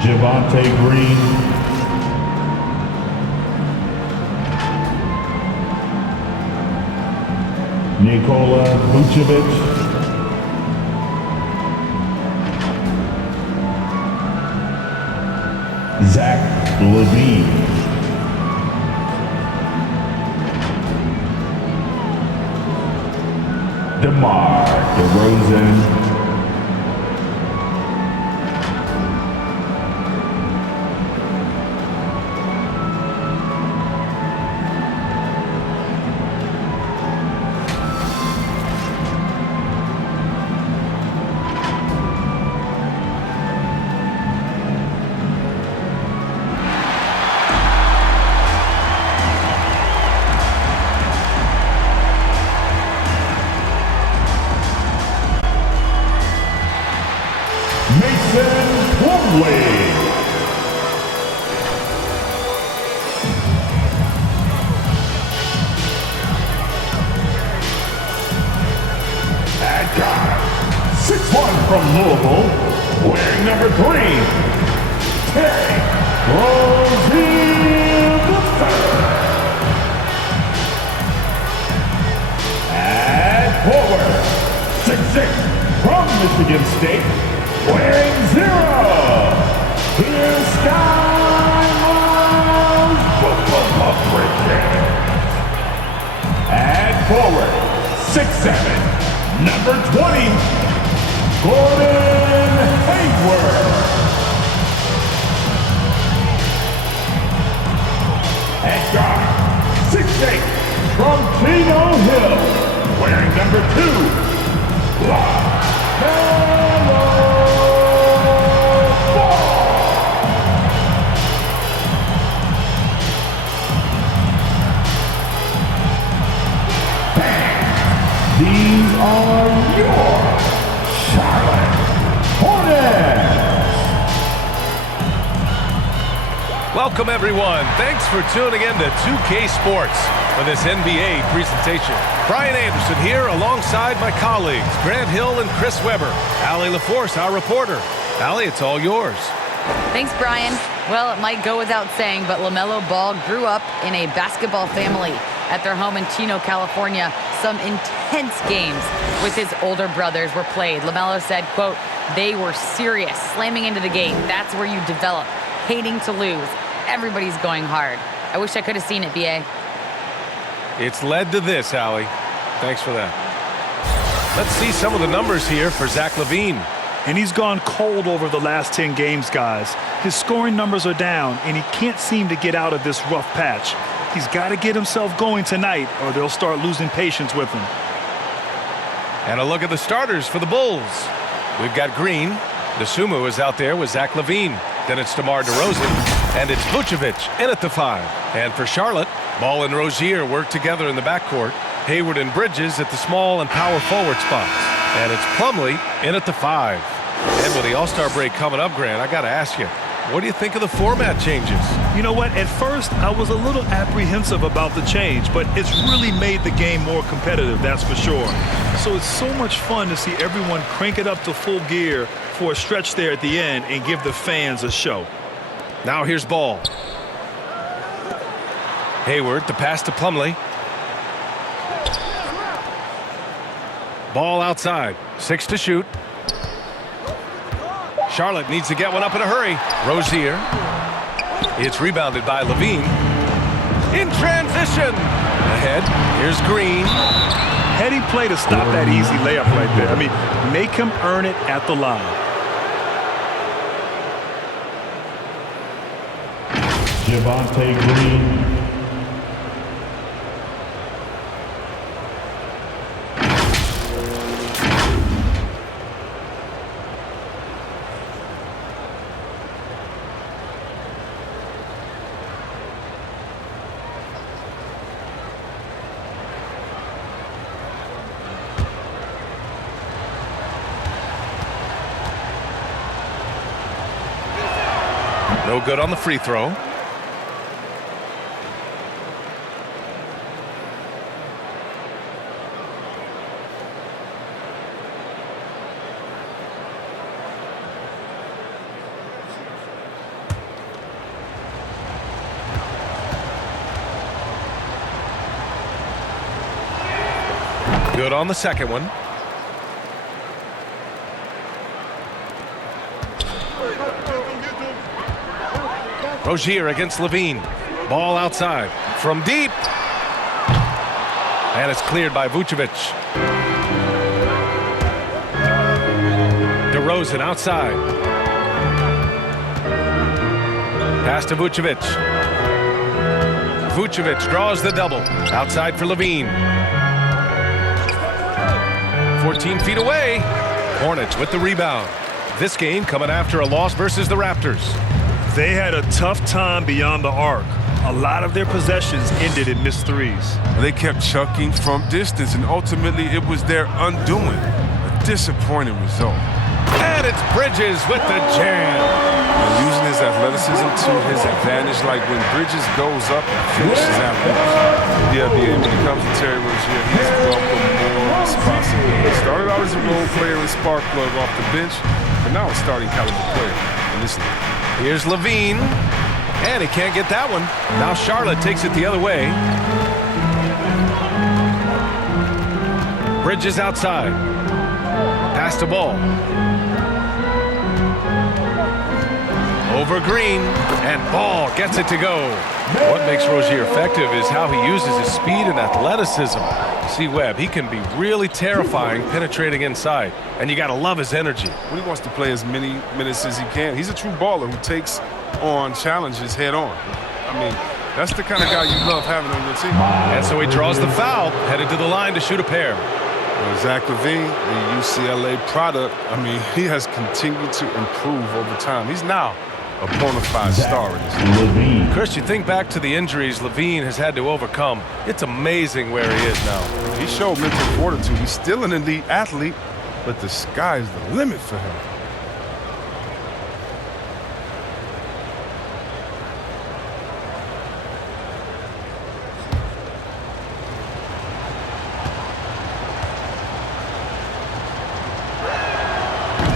Javonte Green, Nikola Vucevic, Zach Levine, DeMar DeRozan, from Louisville, wearing number 3, Terry Rozier III. At forward, 6'6", from Michigan State, wearing 0, here's Sky Miles Bridges. At forward, 6'7", number 20, Gordon Hayward. At guard, 6'8", from Chino Hill, wearing number 2, LaMelo Ball. And these are your Hornets. Welcome, everyone. Thanks for tuning in to 2K Sports for this NBA presentation. Brian Anderson here alongside my colleagues, Grant Hill and Chris Webber. Allie LaForce, our reporter. Allie, it's all yours. Thanks, Brian. Well, it might go without saying, but LaMelo Ball grew up in a basketball family at their home in Chino, California. Some intense games with his older brothers were played. LaMelo said, quote, "They were serious, slamming into the game. That's where you develop, hating to lose. Everybody's going hard." I wish I could have seen it, B.A. It's led to this, Allie. Thanks for that. Let's see some of the numbers here for Zach Levine. And he's gone cold over the last 10 games, guys. His scoring numbers are down, and he can't seem to get out of this rough patch. He's got to get himself going tonight, or they'll start losing patience with him. And a look at the starters for the Bulls. We've got Green. Dosunmu is out there with Zach Levine. Then it's DeMar DeRozan. And it's Vucevic in at the 5. And for Charlotte, Ball and Rozier work together in the backcourt. Hayward and Bridges at the small and power forward spots. And it's Plumlee in at the 5. And with the All-Star break coming up, Grant, I got to ask you, what do you think of the format changes? You know what? At first, I was a little apprehensive about the change, but it's really made the game more competitive, that's for sure. So it's so much fun to see everyone crank it up to full gear for a stretch there at the end and give the fans a show. Now here's Ball. Hayward, the pass to Plumlee. Ball outside. 6 to shoot. Charlotte needs to get one up in a hurry. Rozier. It's rebounded by Levine. In transition. Ahead. Here's Green. Heady play to stop that easy layup right there. I mean, make him earn it at the line. Javonte Green. No good on the free throw. Good on the second one. Rozier against Levine. Ball outside. From deep. And it's cleared by Vucevic. DeRozan outside. Pass to Vucevic. Vucevic draws the double. Outside for Levine. 14 feet away. Hornets with the rebound. This game coming after a loss versus the Raptors. They had a tough time beyond the arc. A lot of their possessions ended in missed threes. They kept chucking from distance, and ultimately it was their undoing. A disappointing result. And it's Bridges with the jam. And using his athleticism to his advantage, like when Bridges goes up and finishes out. Yeah, when it comes to Terry Rozier, he's welcome more responsibility. Started out as a role player and spark plug off the bench, but now a starting caliber player in this league. Here's Levine. And he can't get that one. Now Charlotte takes it the other way. Bridges outside. Pass the ball. Over Green. And Ball gets it to go. What makes Rozier effective is how he uses his speed and athleticism. See Webb, he can be really terrifying penetrating inside. And you got to love his energy. When he wants to play as many minutes as he can. He's a true baller who takes on challenges head on. I mean, that's the kind of guy you love having on your team. And so he draws the foul, headed to the line to shoot a pair. Well, Zach Levine, the UCLA product, I mean, he has continued to improve over time. He's now a bona fide star in this league. Chris, you think back to the injuries Levine has had to overcome. It's amazing where he is now. He showed mental fortitude. He's still an elite athlete, but the sky's the limit for him.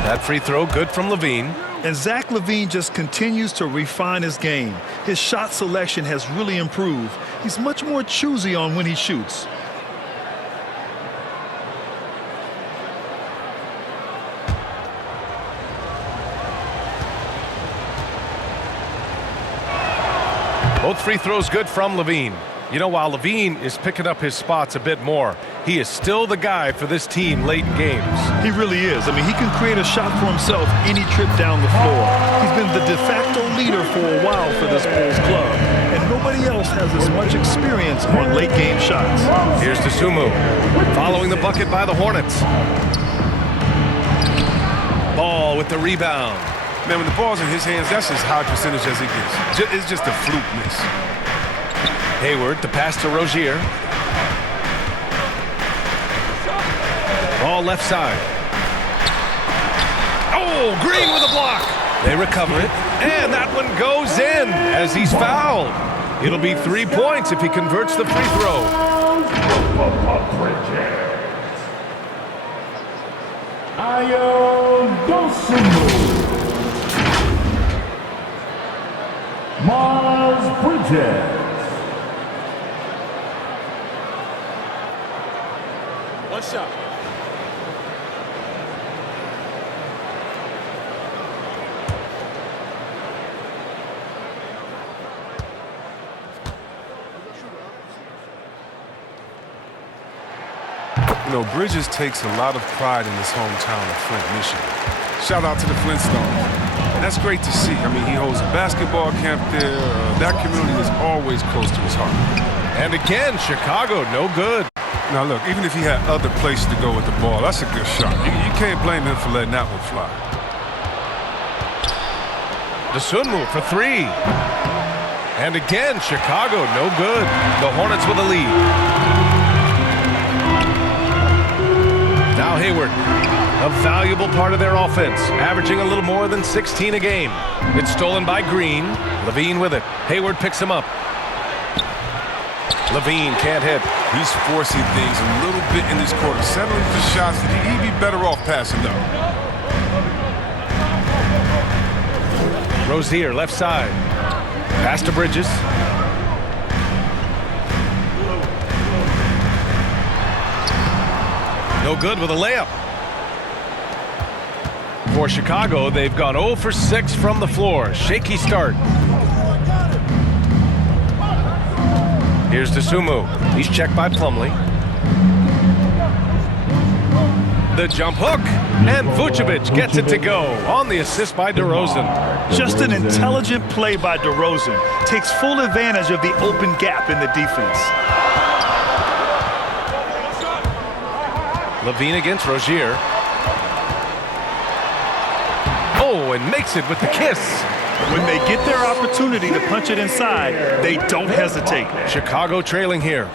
That free throw good from Levine. And Zach Levine just continues to refine his game. His shot selection has really improved. He's much more choosy on when he shoots. Both free throws good from Levine. You know, while Levine is picking up his spots a bit more, he is still the guy for this team late in games. He really is. I mean, he can create a shot for himself any trip down the floor. He's been the de facto leader for a while for this Bulls club, and nobody else has as much experience on late game shots. Here's Dosunmu, following the bucket by the Hornets. Ball with the rebound. Man, when the ball's in his hands, that's as high percentage as it gets. It's just a fluke miss. Hayward, the pass to Rozier. Ball left side. Oh, Green with a block. They recover it, and that one goes in as he's fouled. It'll be 3 points if he converts the free throw. Miles Bridges. One shot. You know, Bridges takes a lot of pride in his hometown of Flint, Michigan. Shout out to the Flintstones. And that's great to see. I mean, he holds a basketball camp there. That community is always close to his heart. And again, Chicago, no good. Now, look, even if he had other places to go with the ball, that's a good shot. You can't blame him for letting that one fly. Dosunmu for three. And again, Chicago, no good. The Hornets with a lead. Now Hayward, a valuable part of their offense, averaging a little more than 16 a game. It's stolen by Green. Levine with it. Hayward picks him up. Levine can't hit. He's forcing things a little bit in this quarter, settling for shots that he'd be better off passing though. Rozier, left side. Pass to Bridges. No good with a layup. For Chicago, they've gone 0 for 6 from the floor. Shaky start. Here's Dosunmu. He's checked by Plumlee. The jump hook, and Vucevic gets it to go on the assist by DeRozan. Just an intelligent play by DeRozan. Takes full advantage of the open gap in the defense. Levine against Rozier. Oh, and makes it with the kiss. When they get their opportunity to punch it inside, they don't hesitate. Chicago trailing here.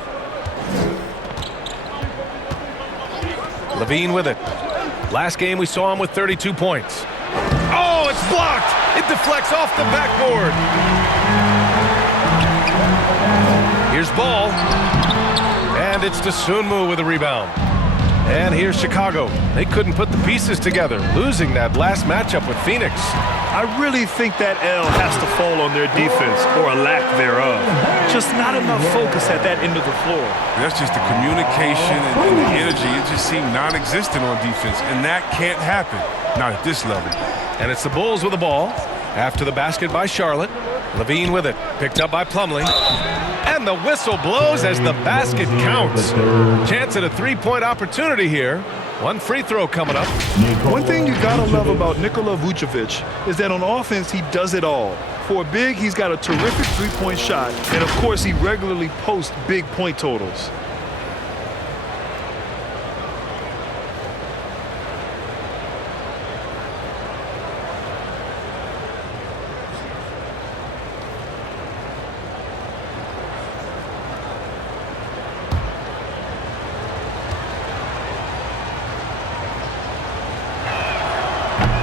Levine with it. Last game we saw him with 32 points. Oh, it's blocked. It deflects off the backboard. Here's Ball. And it's Dosunmu with a rebound. And here's Chicago. They couldn't put the pieces together, losing that last matchup with Phoenix. I really think that L has to fall on their defense, or a lack thereof. Just not enough focus at that end of the floor. That's just the communication and the energy. It just seemed non-existent on defense, and that can't happen. Not at this level. And it's the Bulls with the ball. After the basket by Charlotte. Levine with it. Picked up by Plumlee. And the whistle blows as the basket counts. Chance at a three-point opportunity here. One free throw coming up. One thing you gotta love about Nikola Vucevic is that on offense, he does it all. For a big, he's got a terrific three-point shot, and of course, he regularly posts big point totals.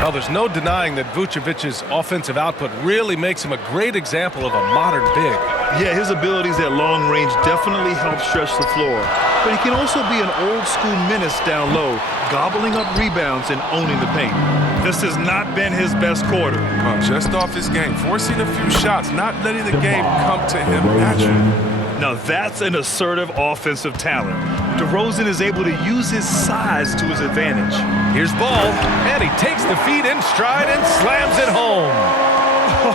Well, there's no denying that Vucevic's offensive output really makes him a great example of a modern big. Yeah, his abilities at long range definitely help stretch the floor. But he can also be an old-school menace down low, gobbling up rebounds and owning the paint. This has not been his best quarter. Just off his game, forcing a few shots, not letting the game come to him naturally. Now that's an assertive offensive talent. DeRozan is able to use his size to his advantage. Here's Ball, and he takes the feed in stride and slams it home.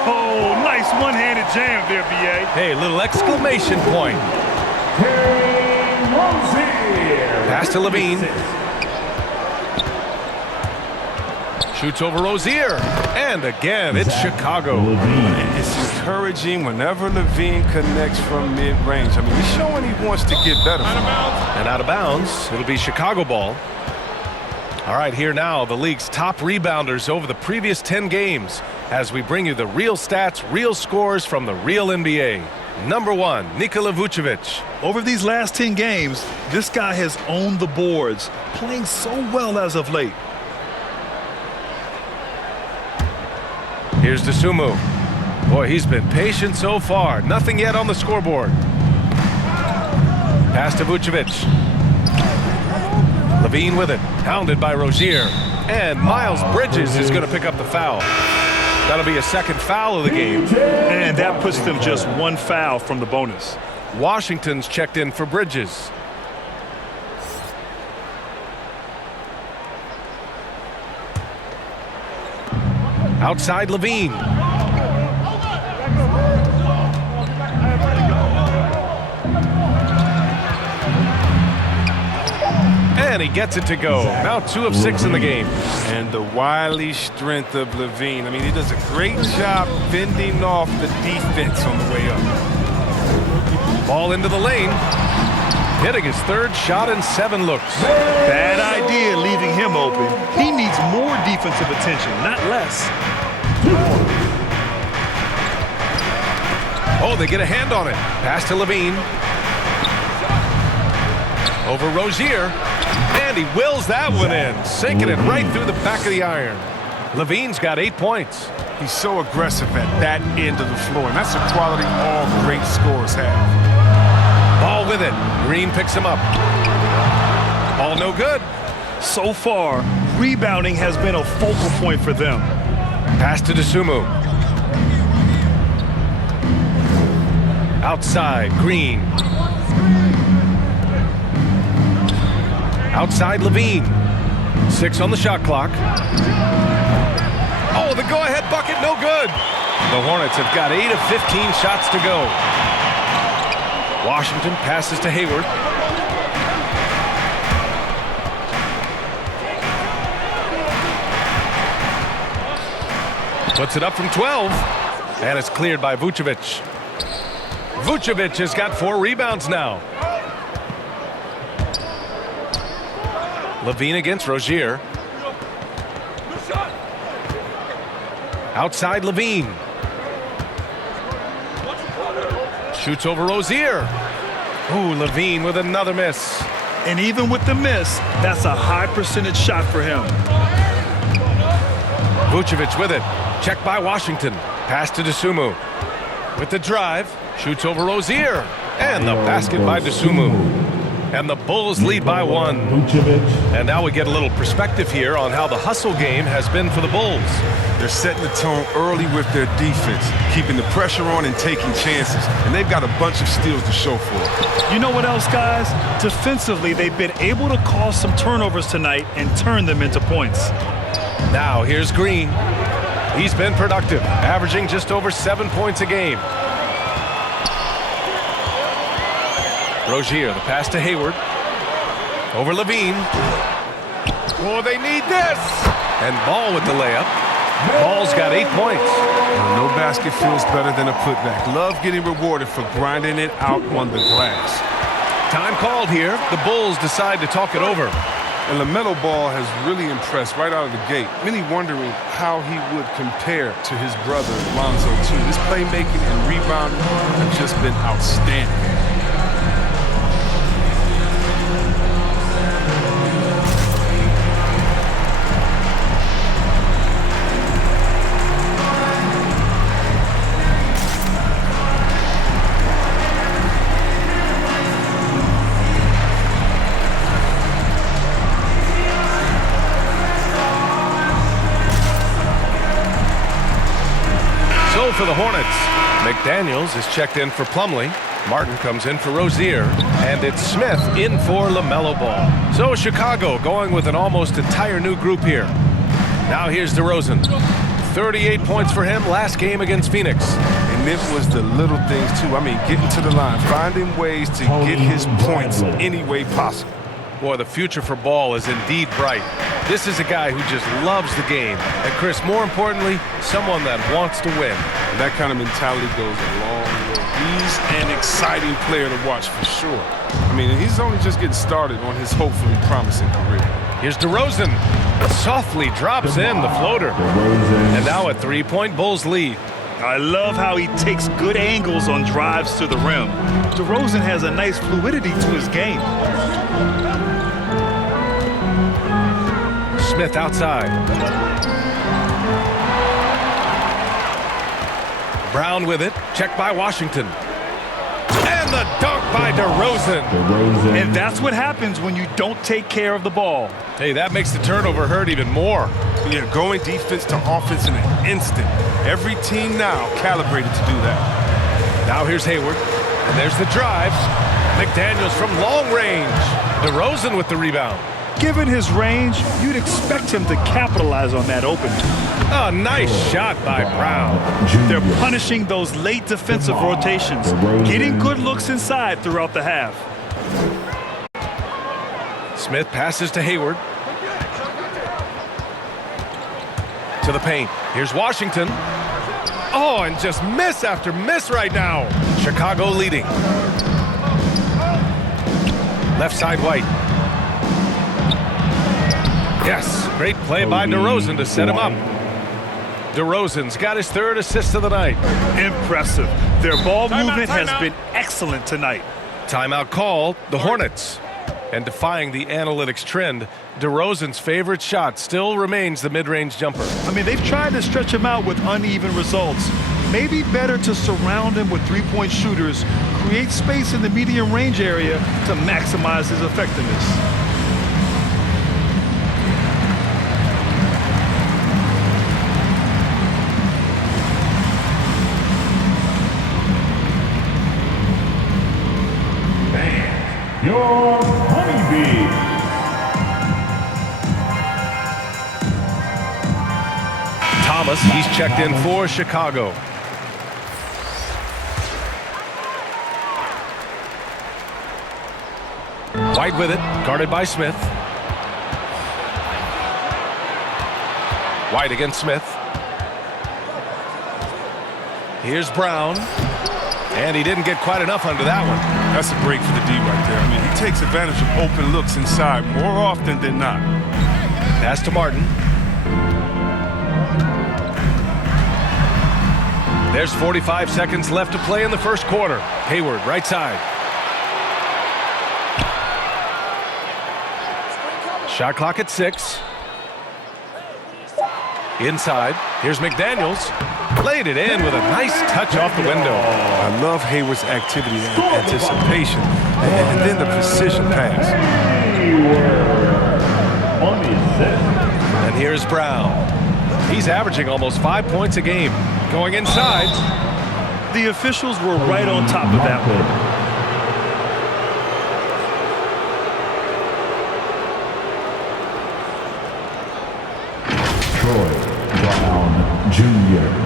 Oh, nice one-handed jam there, B.A. Hey, little exclamation point. Pass to Levine. Shoots over Rozier. And again, it's Chicago. It's encouraging whenever Levine connects from mid-range. I mean, he's showing he wants to get better. And out of bounds, it'll be Chicago ball. All right, here now, the league's top rebounders over the previous 10 games as we bring you the real stats, real scores from the real NBA. Number 1, Nikola Vucevic. Over these last 10 games, this guy has owned the boards, playing so well as of late. Here's Dosunmu. Boy, he's been patient so far. Nothing yet on the scoreboard. Pass to Vucevic. Levine with it. Hounded by Rozier. And Miles Bridges is going to pick up the foul. That'll be a second foul of the game. And that puts them just one foul from the bonus. Washington's checked in for Bridges. Outside Levine. And he gets it to go. Now 2 of 6 in the game. And the wily strength of Levine. I mean, he does a great job fending off the defense on the way up. Ball into the lane. Hitting his third shot in 7 looks. Bad idea leaving him open. He needs more defensive attention, not less. Oh, they get a hand on it. Pass to Levine. Over Rozier. And he wills that one in. Sinking it right through the back of the iron. Levine's got 8 points. He's so aggressive at that end of the floor, and that's a quality all great scorers have. Ball with it. Green picks him up. Ball no good. So far, rebounding has been a focal point for them. Pass to Dosunmu. Outside, Green. Outside Levine. 6 on the shot clock. Oh, the go-ahead bucket, no good. The Hornets have got 8 of 15 shots to go. Washington passes to Hayward. Puts it up from 12. And it's cleared by Vucevic. Vucevic has got 4 rebounds now. Levine against Rozier. Outside Levine. Shoots over Rozier. Ooh, Levine with another miss. And even with the miss, that's a high percentage shot for him. Vucevic with it. Checked by Washington. Pass to Dosunmu. With the drive. Shoots over Rozier. And the basket by Dosunmu. And the Bulls lead by 1. And now we get a little perspective here on how the hustle game has been for the Bulls. They're setting the tone early with their defense, keeping the pressure on and taking chances. And they've got a bunch of steals to show for it. You know what else, guys? Defensively, they've been able to cause some turnovers tonight and turn them into points. Now here's Green. He's been productive, averaging just over 7 points a game. Rozier, the pass to Hayward. Over Levine. Oh, they need this! And Ball with the layup. Ball's got 8 points. No basket feels better than a putback. Love getting rewarded for grinding it out on the glass. Time called here. The Bulls decide to talk it over. And LaMelo Ball has really impressed right out of the gate. Many wondering how he would compare to his brother, Lonzo, too. His playmaking and rebounding have just been outstanding. For the Hornets, McDaniels is checked in for Plumlee. Martin comes in for Rozier. And it's Smith in for LaMelo Ball. So Chicago going with an almost entire new group here. Now here's DeRozan. 38 points for him last game against Phoenix. And it was the little things, too. I mean, getting to the line, finding ways to get his points any way possible. Boy, the future for Ball is indeed bright. This is a guy who just loves the game. And Chris, more importantly, someone that wants to win. And that kind of mentality goes a long way. He's an exciting player to watch for sure. I mean, he's only just getting started on his hopefully promising career. Here's DeRozan. Softly drops in the floater. And now a 3-point Bulls lead. I love how he takes good angles on drives to the rim. DeRozan has a nice fluidity to his game. Smith outside. Brown with it. Checked by Washington. And the dunk by DeRozan. And that's what happens when you don't take care of the ball. Hey, that makes the turnover hurt even more. Yeah, going defense to offense in an instant. Every team now calibrated to do that. Now here's Hayward. And there's the drive. McDaniels from long range. DeRozan with the rebound. Given his range, you'd expect him to capitalize on that opening. A nice shot by Brown. They're punishing those late defensive rotations, getting good looks inside throughout the half. Smith passes to Hayward. To the paint. Here's Washington. Oh, and just miss after miss right now. Chicago leading. Left side White. Yes, great play by DeRozan to set him up. DeRozan's got his 3rd assist of the night. Impressive. Their ball movement has been excellent tonight. Timeout called, the Hornets. And defying the analytics trend, DeRozan's favorite shot still remains the mid-range jumper. I mean, they've tried to stretch him out with uneven results. Maybe better to surround him with three-point shooters, create space in the medium range area to maximize his effectiveness. Your honeybee. Thomas. He's checked in for Chicago. White with it, guarded by Smith. White against Smith. Here's Brown. And he didn't get quite enough under that one. That's a break for the D right there. I mean, he takes advantage of open looks inside more often than not. Pass to Martin. There's 45 seconds left to play in the first quarter. Hayward, right side. Shot clock at 6. Inside. Here's McDaniels. Laid it in with a nice touch off the window. I love Hayward's activity and anticipation, and then the precision pass. And here's Brown. He's averaging almost 5 points a game. Going inside. The officials were right on top of that one. Brown Jr.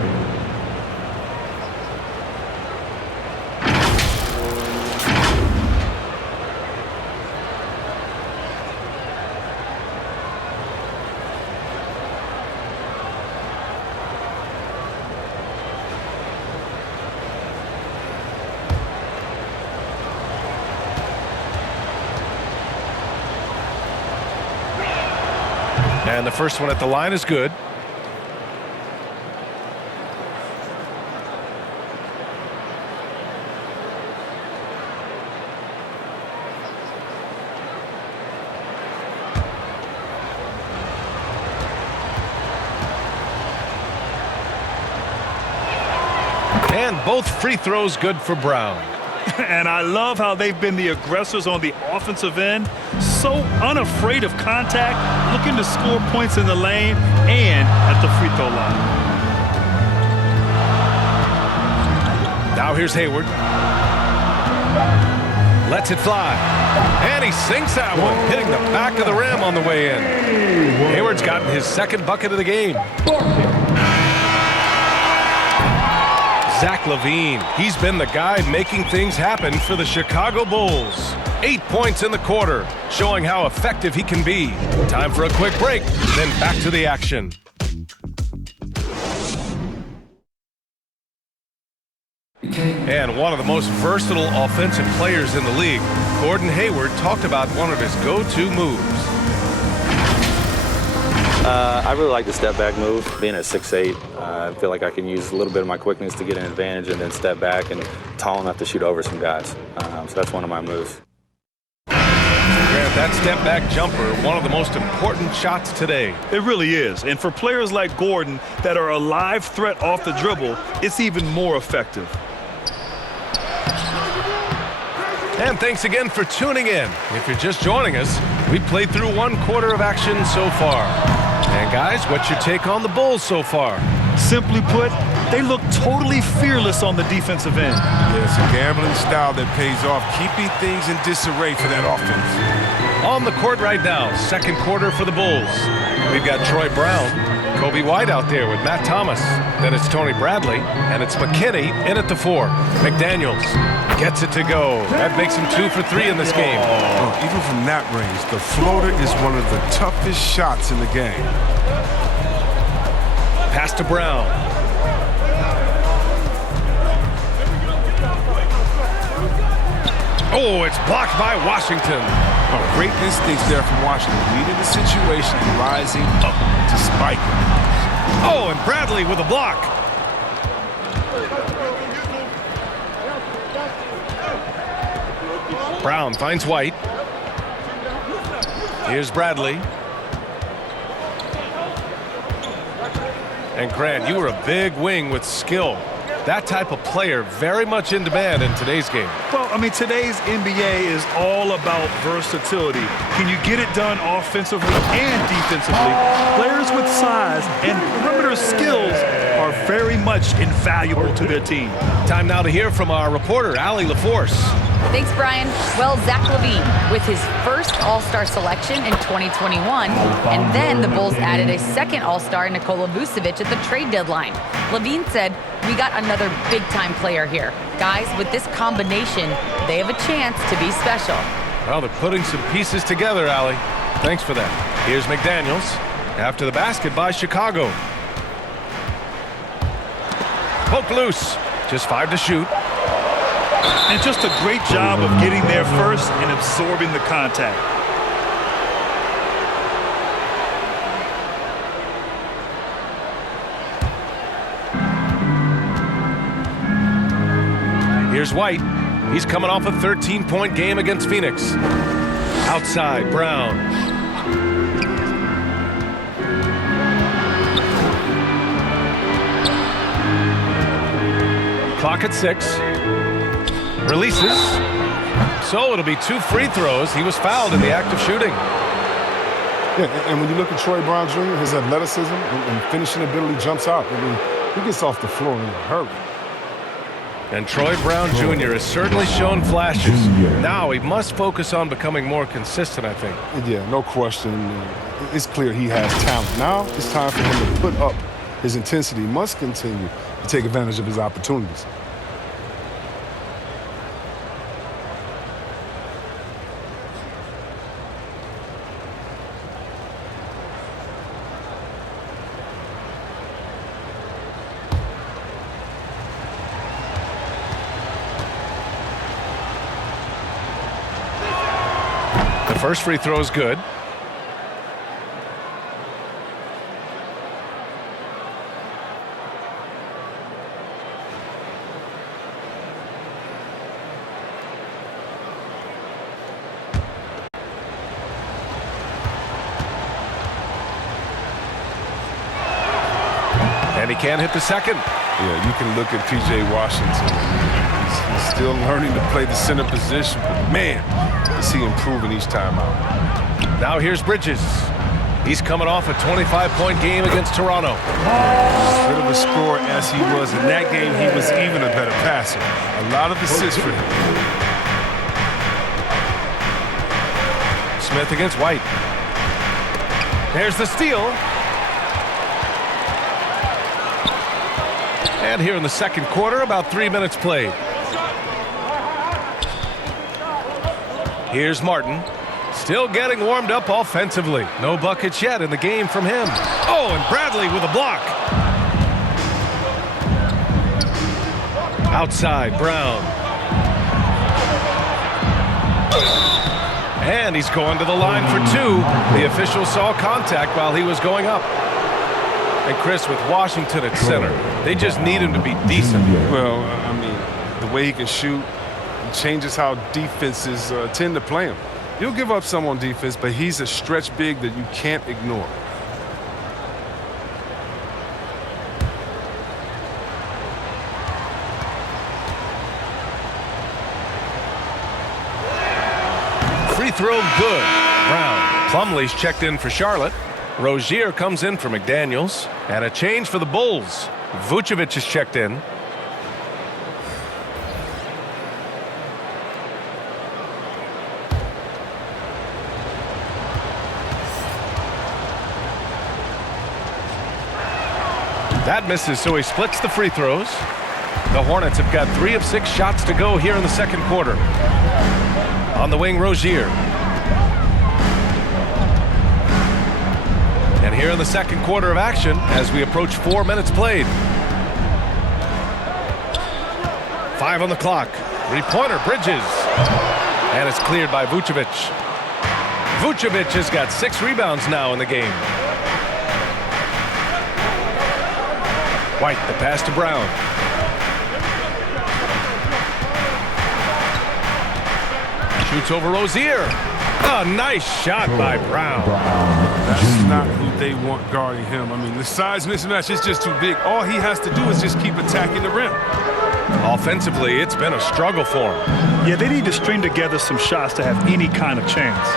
And the first one at the line is good. And both free throws good for Brown. And I love how they've been the aggressors on the offensive end. So unafraid of contact, looking to score points in the lane and at the free throw line. Now here's Hayward. Lets it fly. And he sinks that one, hitting the back of the rim on the way in. Hayward's gotten his second bucket of the game. Zach Levine, he's been the guy making things happen for the Chicago Bulls. 8 points in the quarter, showing how effective he can be. Time for a quick break, then back to the action. And one of the most versatile offensive players in the league, Gordon Hayward, talked about one of his go-to moves. I really like the step back move. Being at 6'8", I feel like I can use a little bit of my quickness to get an advantage and then step back and tall enough to shoot over some guys. So that's one of my moves. Grant, that step back jumper, one of the most important shots today. It really is. And for players like Gordon that are a live threat off the dribble, it's even more effective. And thanks again for tuning in. If you're just joining us, we've played through 1 quarter of action so far. And guys, what's your take on the Bulls so far? Simply put, they look totally fearless on the defensive end. Yeah, it's a gambling style that pays off, keeping things in disarray for that offense. On the court right now, second quarter for the Bulls. We've got Troy Brown, Kobe White out there with Matt Thomas. Then it's Tony Bradley, and it's McKinney in at the 4. McDaniels gets it to go. That makes him 2 for 3 in this game. Even from that range, the floater is one of the toughest shots in the game. Pass to Brown. Oh, it's blocked by Washington. Oh, great instincts there from Washington, reading the situation and rising up to spike it. Oh, and Bradley with a block. Brown finds White. Here's Bradley. And Grant, you were a big wing with skill. That type of player very much in demand in today's game. Well, I mean, today's NBA is all about versatility. Can you get it done offensively and defensively? Players with size and perimeter skills are very much invaluable to their team. Time now to hear from our reporter, Allie LaForce. Thanks, Brian. Well, Zach Levine with his first All-Star selection in 2021, and then the Bulls added a second All-Star, Nikola Vucevic, at the trade deadline. Levine said, "We got another big-time player here. Guys, with this combination, they have a chance to be special." Well, they're putting some pieces together, Allie. Thanks for that. Here's McDaniels after the basket by Chicago. Poke loose. Just 5 to shoot. And just a great job of getting there first and absorbing the contact. Here's White. He's coming off a 13-point game against Phoenix. Outside, Brown. Clock at 6. Releases. So it'll be 2 free throws. He was fouled in the act of shooting. Yeah, and when you look at Troy Brown Jr., his athleticism and finishing ability jumps out. I mean, he gets off the floor in a hurry. And Troy Brown Jr. has certainly shown flashes. Now he must focus on becoming more consistent, I think. Yeah, no question. It's clear he has talent. Now it's time for him to put up his intensity. He must continue to take advantage of his opportunities. The first free throw is good. And he can't hit the second. Yeah, you can look at P.J. Washington. He's still learning to play the center position, but man, is he improving each time out. Now here's Bridges. He's coming off a 25-point game against Toronto. As good of a scorer as he was in that game, he was even a better passer. A lot of assists for him. Smith against White. There's the steal. And here in the second quarter, about 3 minutes played. Here's Martin. Still getting warmed up offensively. No buckets yet in the game from him. Oh, and Bradley with a block. Outside, Brown. And he's going to the line for 2. The official saw contact while he was going up. And Chris, with Washington at center, they just need him to be decent. Well, I mean, the way he can shoot changes how defenses tend to play him. He'll give up some on defense, but he's a stretch big that you can't ignore. Free throw good. Brown. Plumlee's checked in for Charlotte. Rozier comes in for McDaniels. And a change for the Bulls. Vucevic is checked in. That misses, so he splits the free throws. The Hornets have got 3 of 6 shots to go here in the second quarter. On the wing, Rozier. And here in the second quarter of action as we approach 4 minutes played. 5 on the clock. Three-pointer, Bridges. And it's cleared by Vucevic. Vucevic has got 6 rebounds now in the game. White, the pass to Brown. Shoots over Rozier. A nice shot by Brown. That's not who they want guarding him. I mean, the size mismatch is just too big. All he has to do is just keep attacking the rim. Offensively, it's been a struggle for him. Yeah, they need to string together some shots to have any kind of chance.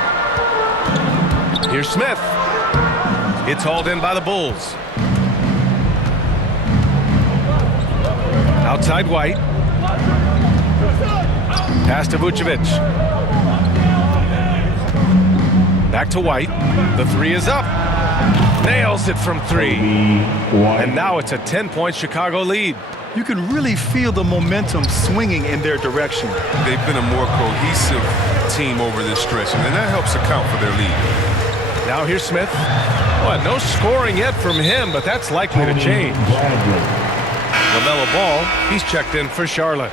Here's Smith. It's hauled in by the Bulls. Outside White. Pass to Vucevic. Back to White. The three is up. Nails it from three. And now it's a 10-point Chicago lead. You can really feel the momentum swinging in their direction. They've been a more cohesive team over this stretch, and that helps account for their lead. Now here's Smith. Well, no scoring yet from him, but that's likely to change. LaMelo Ball, he's checked in for Charlotte.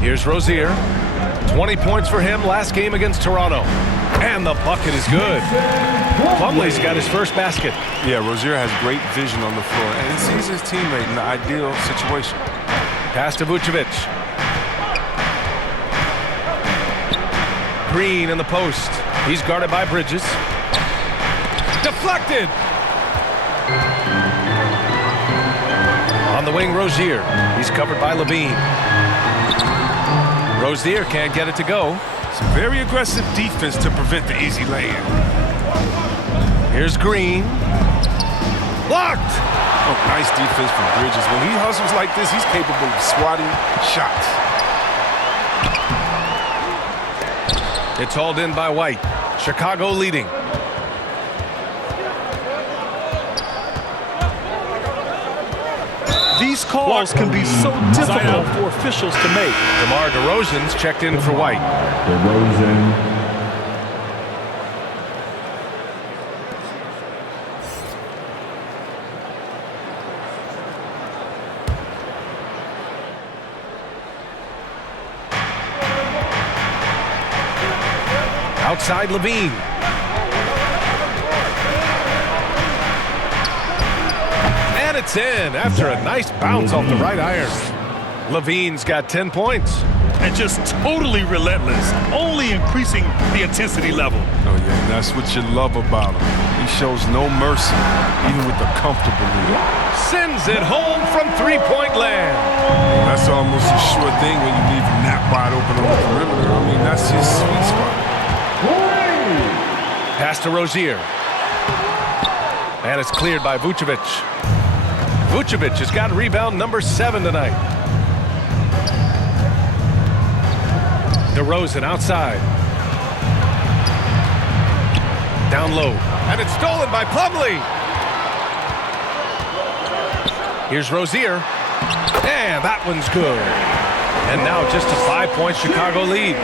Here's Rozier. 20 points for him last game against Toronto. And the bucket is good. Plumlee's got his first basket. Yeah, Rozier has great vision on the floor and sees his teammate in the ideal situation. Pass to Vucevic. Green in the post. He's guarded by Bridges. Deflected. On the wing, Rozier. He's covered by Levine. Rozier can't get it to go. Some very aggressive defense to prevent the easy lay-in. Here's Green. Blocked. Oh, nice defense from Bridges. When he hustles like this, he's capable of swatting shots. It's hauled in by White. Chicago leading. These calls can be so difficult for officials to make. DeMar DeRozan's checked in for White. DeRozan. Outside Levine. And it's in after a nice bounce off the right iron. Levine's got 10 points. And just totally relentless, only increasing the intensity level. Oh, yeah, that's what you love about him. He shows no mercy, even with the comfortable lead. Sends it home from three-point land. That's almost a sure thing when you leave him that wide open on the perimeter. I mean, that's his sweet spot. Pass to Rozier. And it's cleared by Vucevic. Vucevic has got rebound number 7 tonight. DeRozan outside. Down low. And it's stolen by Plumlee. Here's Rozier. And that one's good. And now just a 5-point Chicago lead.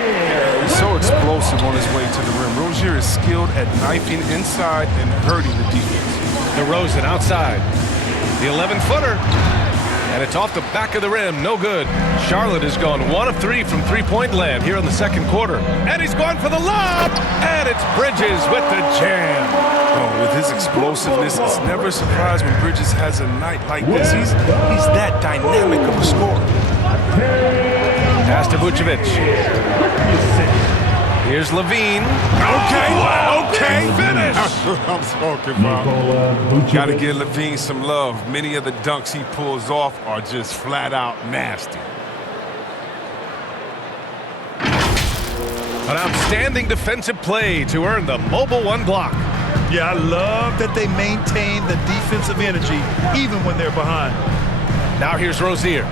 He's so explosive on his way to the rim. Rozier is skilled at knifing inside and hurting the defense. DeRozan outside. The 11-footer. And it's off the back of the rim. No good. Charlotte has gone 1 of 3 from three-point land here in the second quarter. And he's gone for the lob. And it's Bridges with the jam. Oh, with his explosiveness, it's never a surprise when Bridges has a night like this. He's that dynamic of a scorer. Pass to Vucevic. Here's Levine. Okay, finish. That's what I'm talking about. Got to give Levine some love. Many of the dunks he pulls off are just flat out nasty. An outstanding defensive play to earn the mobile 1 block. Yeah, I love that they maintain the defensive energy even when they're behind. Now here's Rozier.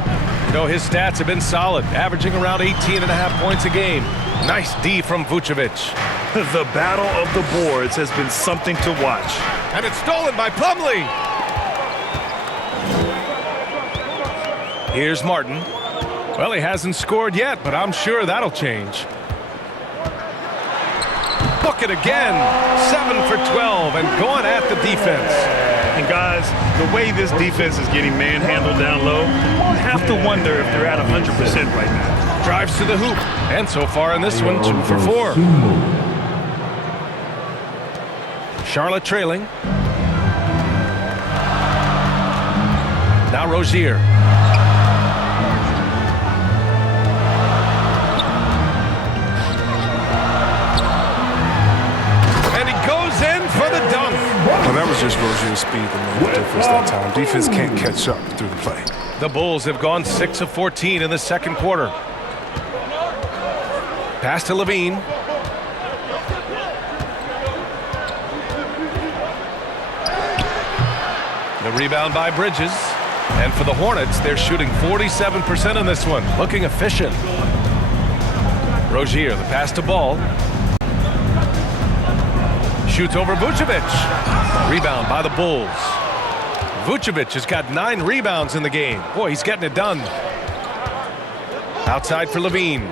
You know, his stats have been solid, averaging around 18.5 points a game. Nice D from Vucevic. The battle of the boards has been something to watch. And it's stolen by Plumlee. Here's Martin. Well, he hasn't scored yet, but I'm sure that'll change. Bucket again. 7 for 12 and going at the defense. And guys, the way this defense is getting manhandled down low, you have to wonder if they're at 100% right now. Drives to the hoop. And so far in this one, 2 for 4. Charlotte trailing. Now Rozier. And he goes in for the dunk. Well, that was just Rozier's speed that made the difference that time. Defense can't catch up through the play. The Bulls have gone 6 of 14 in the second quarter. Pass to Levine. The rebound by Bridges. And for the Hornets, they're shooting 47% in this one. Looking efficient. Rozier, the pass to Ball. Shoots over Vucevic. Rebound by the Bulls. Vucevic has got 9 rebounds in the game. Boy, he's getting it done. Outside for Levine.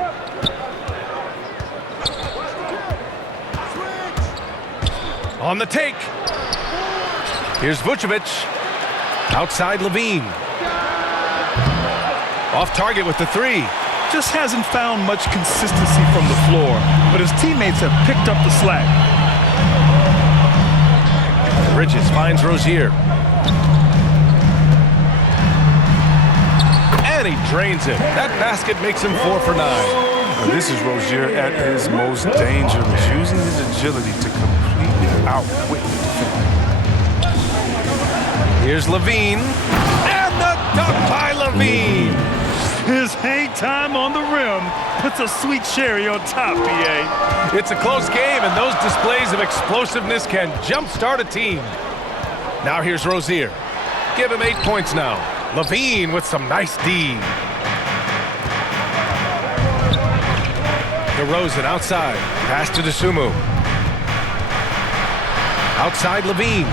On the take. Here's Vucevic. Outside Levine. Off target with the 3. Just hasn't found much consistency from the floor, but his teammates have picked up the slack. Bridges finds Rozier. And he drains it. That basket makes him 4 for 9. And this is Rozier at his most dangerous, using his agility to completely outwit the defender. Here's Levine. And the dunk by Levine. His hang time on the rim puts a sweet cherry on top, BA. It's a close game, and those displays of explosiveness can jumpstart a team. Now here's Rozier. Give him 8 points now. Levine with some nice D. DeRozan outside. Pass to Dosunmu. Outside Levine.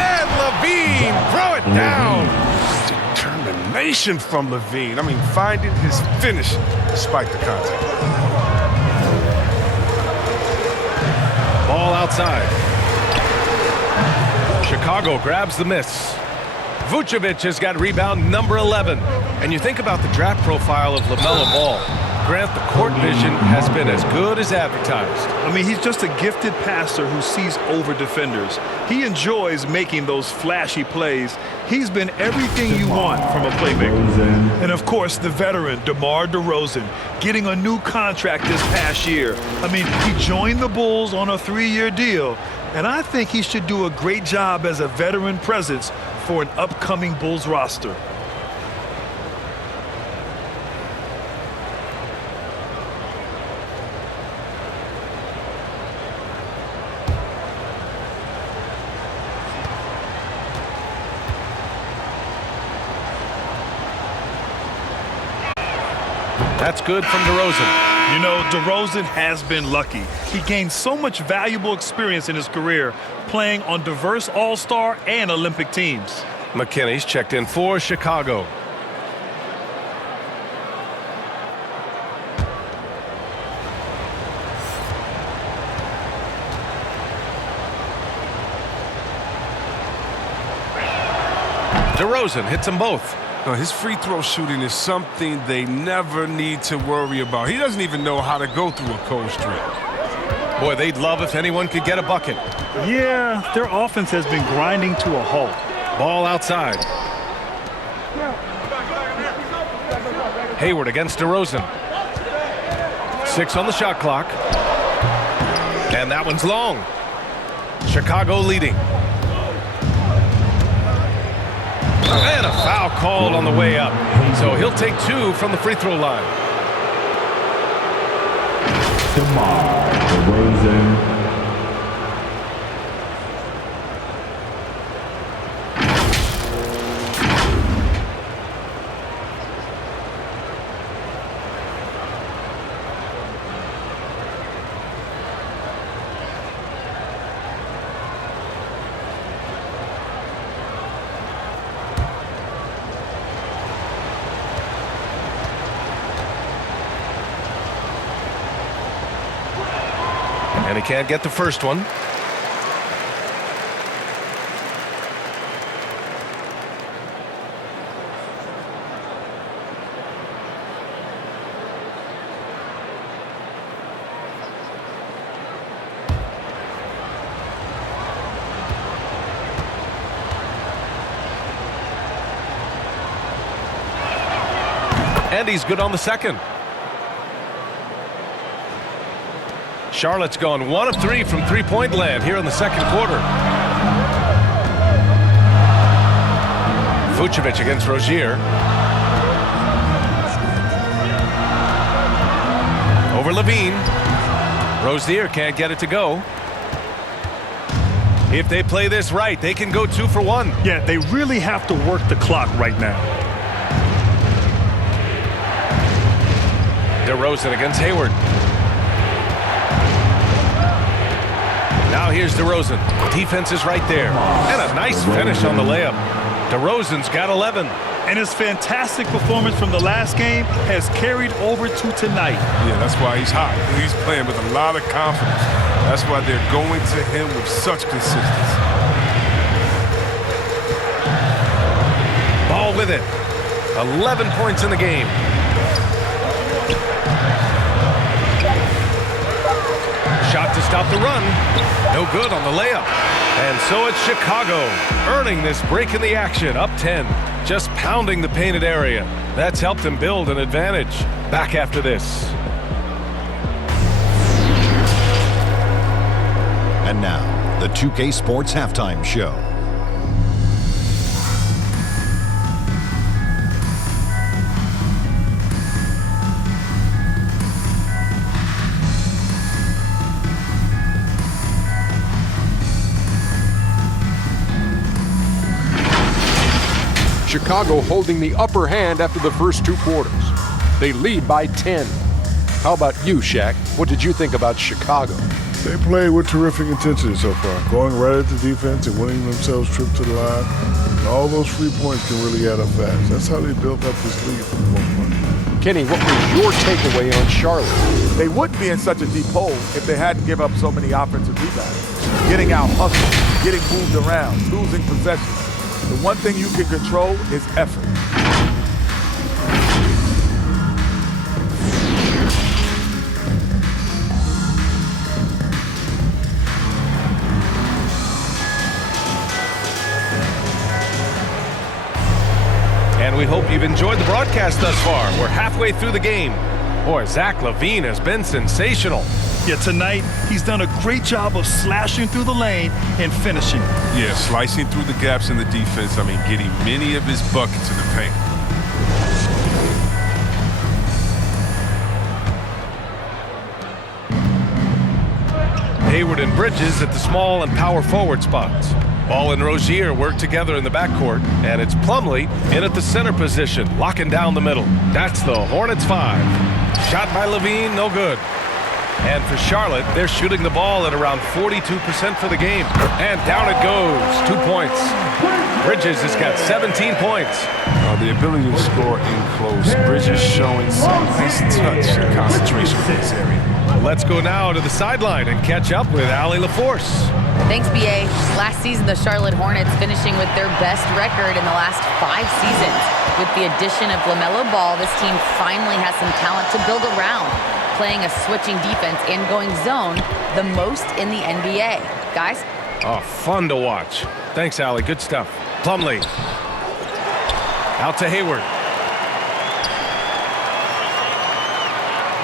And Levine, throw it down. Determination from Levine. I mean, finding his finish despite the contact. Ball outside. Chicago grabs the miss. Vucevic has got rebound number 11. And you think about the draft profile of LaMelo Ball. Grant, the court vision has been as good as advertised. I mean, he's just a gifted passer who sees over defenders. He enjoys making those flashy plays. He's been everything you want from a playmaker. And of course, the veteran, DeMar DeRozan, getting a new contract this past year. I mean, he joined the Bulls on a 3-year deal. And I think he should do a great job as a veteran presence for an upcoming Bulls roster. That's good from DeRozan. You know, DeRozan has been lucky. He gained so much valuable experience in his career playing on diverse All-Star and Olympic teams. McKinney's checked in for Chicago. DeRozan hits them both. His free throw shooting is something they never need to worry about. He doesn't even know how to go through a cold streak. Boy, they'd love if anyone could get a bucket. Yeah, their offense has been grinding to a halt. Ball outside. Hayward against DeRozan. 6 on the shot clock. And that one's long. Chicago leading. And a foul called on the way up. So he'll take 2 from the free throw line. DeMar DeRozan. And he can't get the first one. And he's good on the second. Charlotte's gone 1 of 3 from three-point land here in the second quarter. Vucevic against Rozier. Over Levine. Rozier can't get it to go. If they play this right, they can go 2 for 1. Yeah, they really have to work the clock right now. DeRozan against Hayward. Now here's DeRozan. Defense is right there. And a nice finish on the layup. DeRozan's got 11. And his fantastic performance from the last game has carried over to tonight. Yeah, that's why he's hot. He's playing with a lot of confidence. That's why they're going to him with such consistency. Ball with it. 11 points in the game. Shot to stop the run. No good on the layup. And so it's Chicago earning this break in the action, up 10. Just pounding the painted area. That's helped them build an advantage. Back after this. And now, the 2K Sports Halftime Show. Chicago holding the upper hand after the first 2 quarters. They lead by 10. How about you, Shaq? What did you think about Chicago? They played with terrific intensity so far, going right at the defense and winning themselves trips to the line. And all those free points can really add up fast. That's how they built up this lead for the most part. Kenny, what was your takeaway on Charlotte? They wouldn't be in such a deep hole if they hadn't given up so many offensive rebounds. Getting out hustled, getting moved around, losing possessions. The one thing you can control is effort. And we hope you've enjoyed the broadcast thus far. We're halfway through the game. Boy, Zach Levine has been sensational. Yeah, tonight he's done a great job of slashing through the lane and finishing. Yeah, slicing through the gaps in the defense. I mean, getting many of his buckets in the paint. Hayward and Bridges at the small and power forward spots. Ball and Rozier work together in the backcourt, and it's Plumlee in at the center position, locking down the middle. That's the Hornets 5. Shot by Levine, no good. And for Charlotte, they're shooting the ball at around 42% for the game. And down it goes, 2 points. Bridges has got 17 points. The ability to score in close. Bridges showing some nice touch and concentration in this area. Let's go now to the sideline and catch up with Allie LaForce. Thanks, BA. Last season, the Charlotte Hornets finishing with their best record in the last 5 seasons. With the addition of LaMelo Ball, this team finally has some talent to build around, playing a switching defense and going zone the most in the NBA. Guys? Oh, fun to watch. Thanks, Allie. Good stuff. Plumlee. Out to Hayward.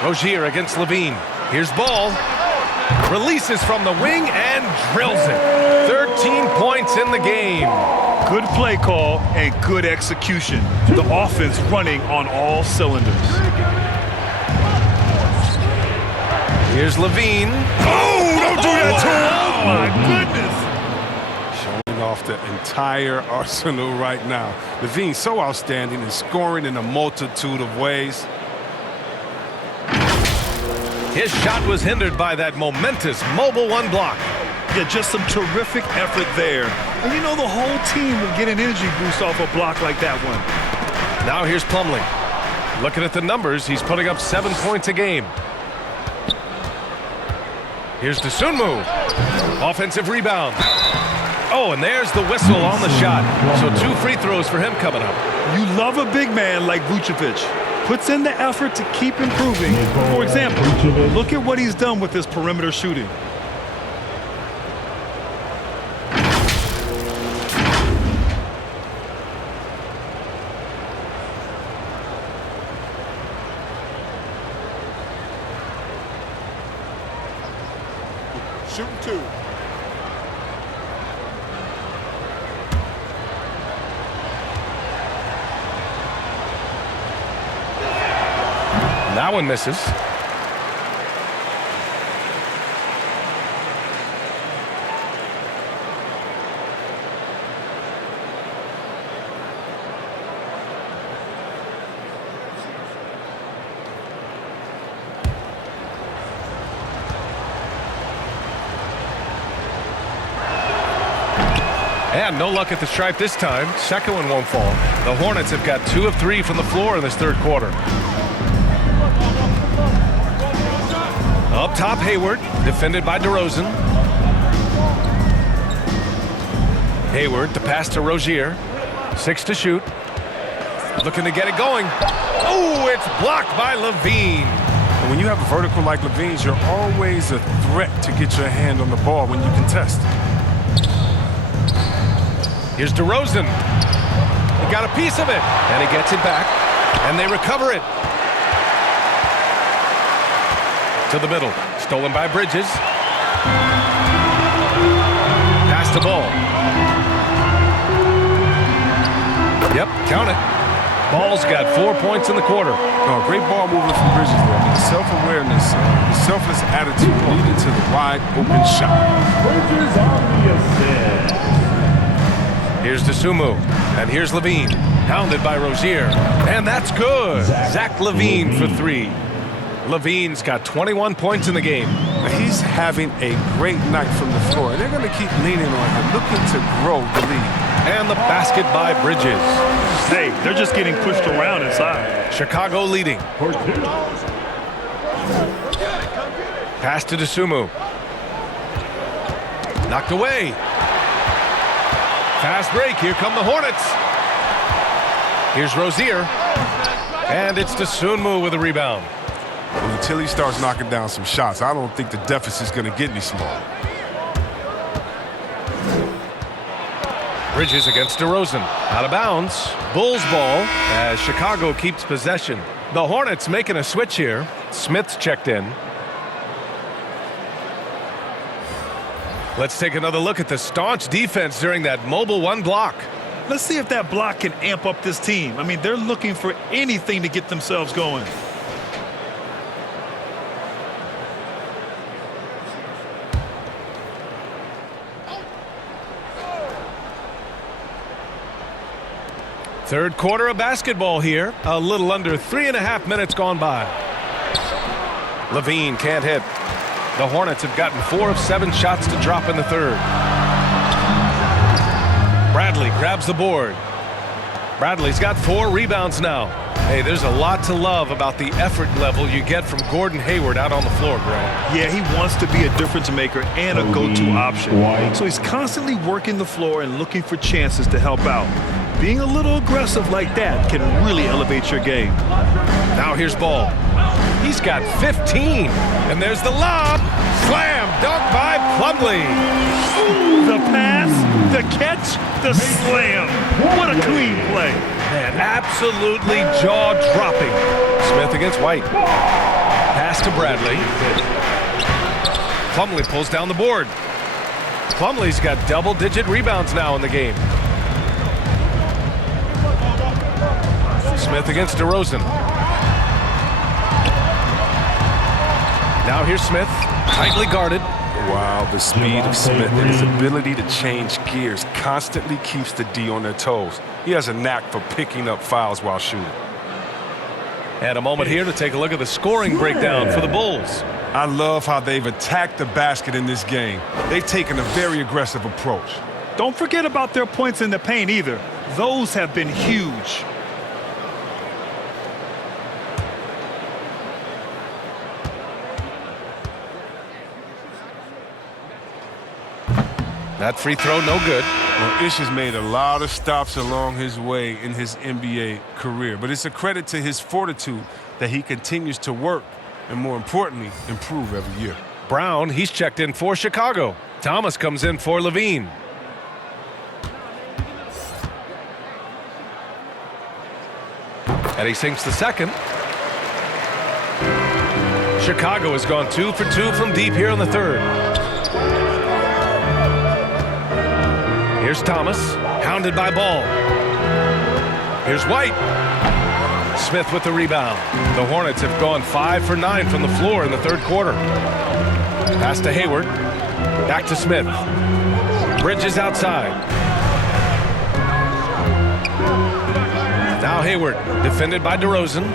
Rozier against Levine. Here's Ball. Releases from the wing and drills it. 13 points in the game. Good play call and good execution. The offense running on all cylinders. Here's Levine. Oh, don't do that to him. Oh, my goodness. Showing off the entire arsenal right now. Levine so outstanding and scoring in a multitude of ways. His shot was hindered by that momentous mobile 1 block. Yeah, just some terrific effort there. And you know the whole team will get an energy boost off a block like that one. Now here's Plumlee. Looking at the numbers, he's putting up 7 points a game. Here's Dosunmu. Offensive rebound. Oh, and there's the whistle on the shot. So 2 free throws for him coming up. You love a big man like Vucevic. Puts in the effort to keep improving. For example, look at what he's done with his perimeter shooting. Shooting 2. That one misses. And no luck at the stripe this time. Second one won't fall. The Hornets have got 2 of 3 from the floor in this third quarter. Up top, Hayward, defended by DeRozan. Hayward, the pass to Rozier. 6 to shoot. Looking to get it going. Oh, it's blocked by Levine. And when you have a vertical like Levine's, you're always a threat to get your hand on the ball when you contest. Here's DeRozan. He got a piece of it, and he gets it back, and they recover it. To the middle, stolen by Bridges. Pass the ball. Yep, count it. Ball's got 4 points in the quarter. Oh, great ball movement from Bridges there. I mean, the self-awareness, the selfless attitude leading to the wide open shot. Bridges on the assist. Here's DeSumo, and here's Levine. Pounded by Rozier, and that's good. Zach Levine for 3. Levine's got 21 points in the game. He's having a great night from the floor, and they're going to keep leaning on him, looking to grow the lead. And the basket by Bridges. Hey, they're just getting pushed around inside. Chicago leading. Pass to DeSumo. Knocked away. Fast break. Here come the Hornets. Here's Rozier. And it's DeSumo with a rebound. Well, until he starts knocking down some shots, I don't think the deficit's going to get any smaller. Bridges against DeRozan. Out of bounds. Bulls ball as Chicago keeps possession. The Hornets making a switch here. Smith's checked in. Let's take another look at the staunch defense during that mobile 1 block. Let's see if that block can amp up this team. I mean, they're looking for anything to get themselves going. Third quarter of basketball here. A little under 3.5 minutes gone by. Levine can't hit. The Hornets have gotten 4 of 7 shots to drop in the third. Bradley grabs the board. Bradley's got 4 rebounds now. Hey, there's a lot to love about the effort level you get from Gordon Hayward out on the floor, Grant. Yeah, he wants to be a difference maker and a go-to option. So he's constantly working the floor and looking for chances to help out. Being a little aggressive like that can really elevate your game. Now here's Ball. He's got 15. And there's the lob. Slam dunk by Plumlee. The pass, the catch, the slam. What a clean play. Man, absolutely jaw-dropping. Smith against White. Pass to Bradley. Plumlee pulls down the board. Plumlee's got double-digit rebounds now in the game. Smith against DeRozan. Now here's Smith, tightly guarded. Wow, the speed of Smith and his ability to change gears constantly keeps the D on their toes. He has a knack for picking up fouls while shooting. And a moment here to take a look at the scoring breakdown for the Bulls. I love how they've attacked the basket in this game. They've taken a very aggressive approach. Don't forget about their points in the paint either. Those have been huge. That free throw, no good. Well, Ish has made a lot of stops along his way in his NBA career, but it's a credit to his fortitude that he continues to work and, more importantly, improve every year. Brown, he's checked in for Chicago. Thomas comes in for Levine. And he sinks the second. Chicago has gone 2 for 2 from deep here in the third. Here's Thomas, hounded by Ball. Here's White. Smith with the rebound. The Hornets have gone 5 for 9 from the floor in the third quarter. Pass to Hayward. Back to Smith. Bridges outside. Now Hayward, defended by DeRozan.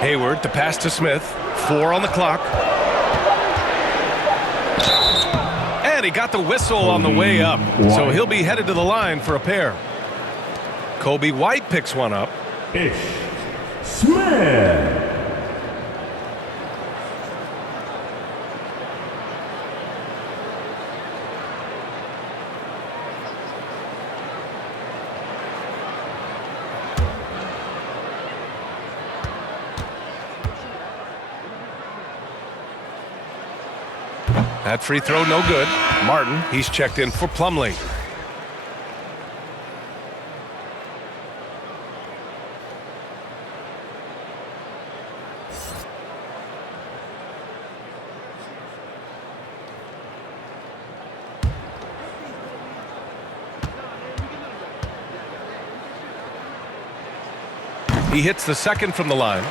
Hayward, the pass to Smith. 4 on the clock. And he got the whistle on the way up. So he'll be headed to the line for a pair. Kobe White picks one up. Ish Smith. That free throw no good. Martin, he's checked in for Plumlee. He hits the second from the line.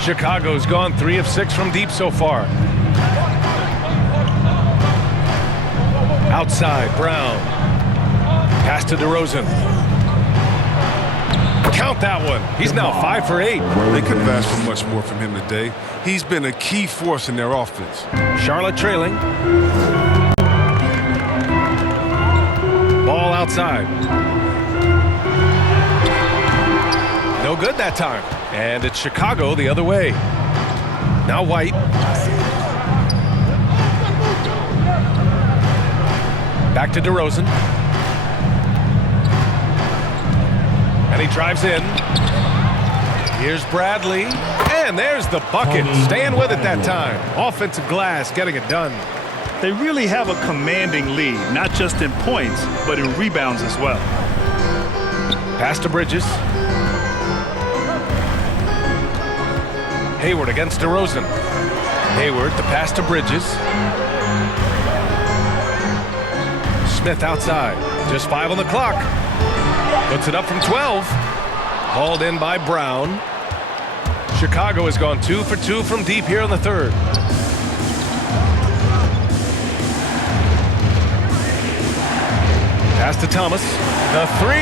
Chicago's gone 3 of 6 from deep so far. Outside, Brown. Pass to DeRozan. Count that one. He's now 5 for 8. They couldn't have asked for much more from him today. He's been a key force in their offense. Charlotte trailing. Ball outside. No good that time. And it's Chicago the other way. Now White. Back to DeRozan. And he drives in. Here's Bradley. And there's the bucket. Staying with it that time. Offensive glass getting it done. They really have a commanding lead, not just in points, but in rebounds as well. Pass to Bridges. Hayward against DeRozan. Hayward, the pass to Bridges. Smith outside. Just 5 on the clock. Puts it up from 12. Hauled in by Brown. Chicago has gone 2 for 2 from deep here in the third. Pass to Thomas. The 3.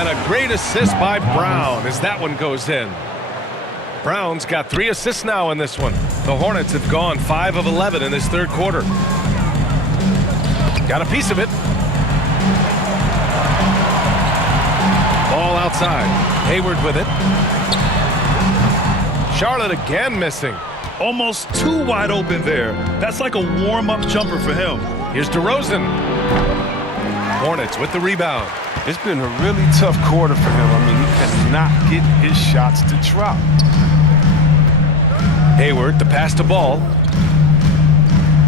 And a great assist by Brown as that one goes in. Brown's got 3 assists now in this one. The Hornets have gone 5 of 11 in this third quarter. Got a piece of it. Ball outside. Hayward with it. Charlotte again missing. Almost too wide open there. That's like a warm-up jumper for him. Here's DeRozan. Hornets with the rebound. It's been a really tough quarter for him. I mean, he cannot get his shots to drop. Hayward, the pass to Ball.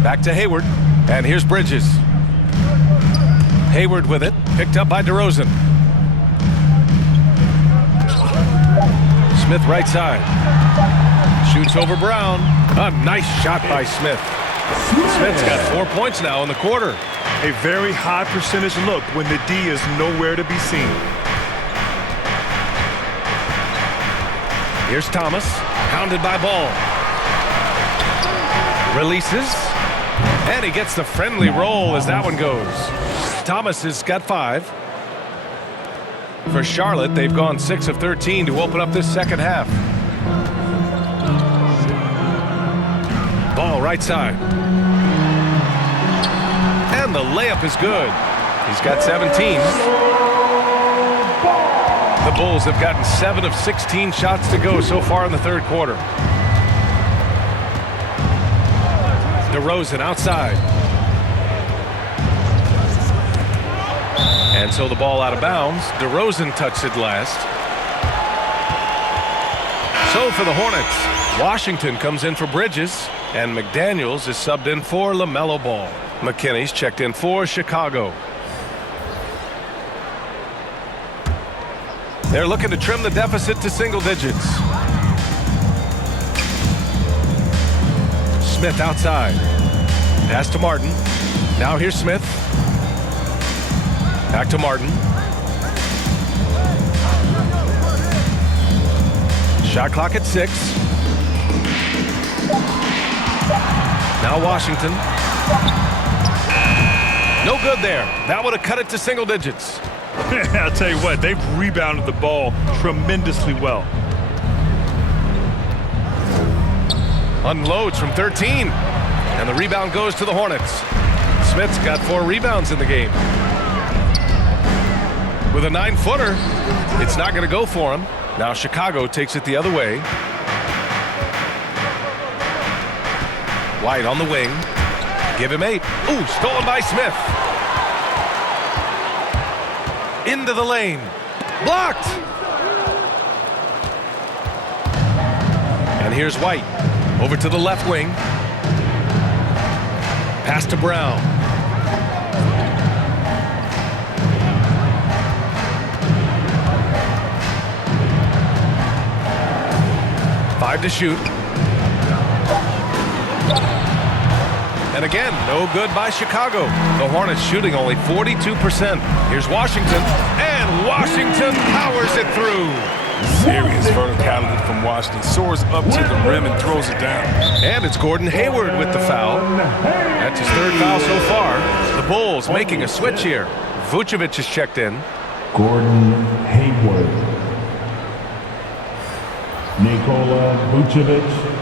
Back to Hayward. And here's Bridges. Hayward with it. Picked up by DeRozan. Smith right side. Shoots over Brown. A nice shot by Smith. Smith's got 4 points now in the quarter. A very high percentage look when the D is nowhere to be seen. Here's Thomas. Pounded by Ball. Releases. And he gets the friendly roll as that one goes. Thomas has got 5. For Charlotte, they've gone 6 of 13 to open up this second half. Ball right side. And the layup is good. He's got 17. The Bulls have gotten 7 of 16 shots to go so far in the third quarter. DeRozan outside. And so the ball out of bounds. DeRozan touched it last. So for the Hornets, Washington comes in for Bridges, and McDaniels is subbed in for LaMelo Ball. McKinney's checked in for Chicago. They're looking to trim the deficit to single digits. Smith outside. Pass to Martin. Now here's Smith. Back to Martin. Shot clock at 6. Now Washington. No good there. That would have cut it to single digits. I'll tell you what, they've rebounded the ball tremendously well. Unloads from 13. And And the rebound goes to the Hornets. Smith's got 4 rebounds in the game. With a 9-footer, it's not going to go for him. Now Chicago takes it the other way. White on the wing. Give him 8. Ooh, stolen by Smith. Into the lane. Blocked. And here's White. Over to the left wing. Pass to Brown. Five to shoot. And again, no good by Chicago. The Hornets shooting only 42%. Here's Washington, and Washington powers it through. Serious verticality from Washington. Soars up to the rim and throws it down. And it's Gordon Hayward with the foul. That's his 3rd foul so far. The Bulls making a switch here. Vucevic is checked in. Gordon Hayward. Nikola Vucevic.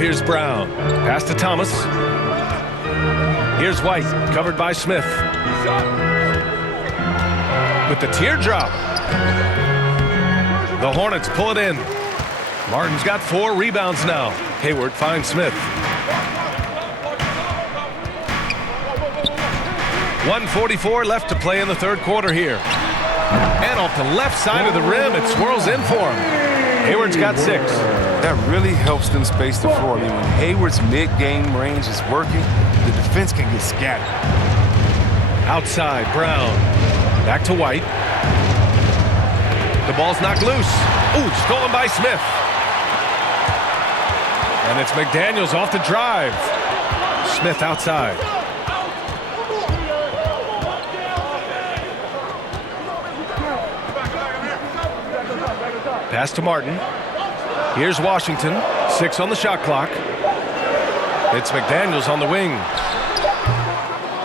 Here's Brown. Pass to Thomas. Here's White, covered by Smith. With the teardrop. The Hornets pull it in. Martin's got 4 rebounds now. Hayward finds Smith. 1:44 left to play in the 3rd quarter here. And off the left side of the rim, it swirls in for him. Hayward's got 6. That really helps them space the floor. I mean, when Hayward's mid-game range is working, the defense can get scattered. Outside, Brown. Back to White. The ball's knocked loose. Ooh, stolen by Smith. And it's McDaniels off the drive. Smith outside. Pass to Martin. Here's Washington. 6 on the shot clock. It's McDaniels on the wing.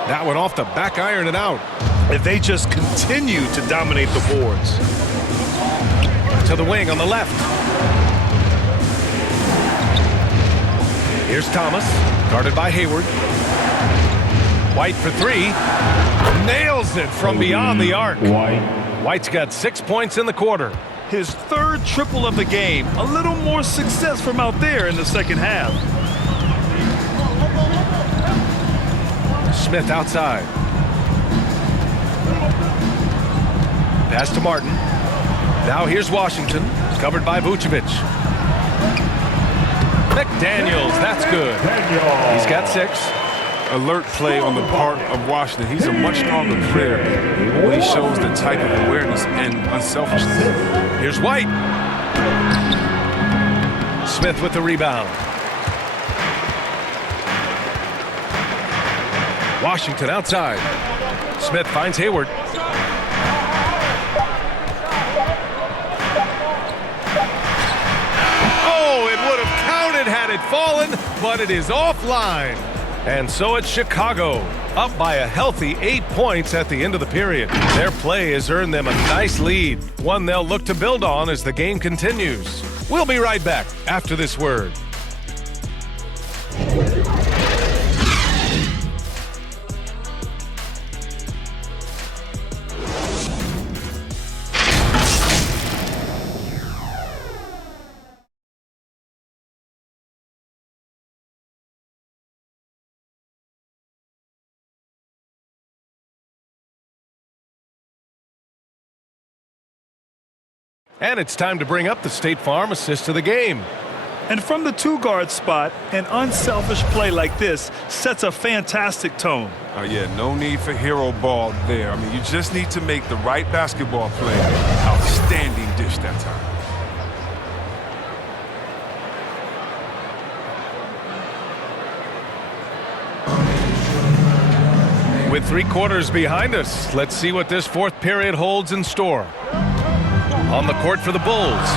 That one off the back iron and out. If they just continue to dominate the boards. To the wing on the left. Here's Thomas. Guarded by Hayward. White for 3. Nails it from beyond the arc. White's got 6 points in the quarter. His 3rd triple of the game. A little more success from out there in the 2nd half. Smith outside. Pass to Martin. Now here's Washington, covered by Vucevic. McDaniels, that's good. He's got 6. Alert play on the part of Washington. He's a much stronger player when he shows the type of awareness and unselfishness. Here's White. Smith with the rebound. Washington outside. Smith finds Hayward. Oh, it would have counted had it fallen, but it is offline. And so it's Chicago, up by a healthy 8 points at the end of the period. Their play has earned them a nice lead, one they'll look to build on as the game continues. We'll be right back after this word. And it's time to bring up the State Farm assist of the game. And from the 2-guard spot, an unselfish play like this sets a fantastic tone. Yeah, no need for hero ball there. I mean, you just need to make the right basketball play. Outstanding dish that time. With 3 quarters behind us, let's see what this 4th period holds in store. On the court for the Bulls.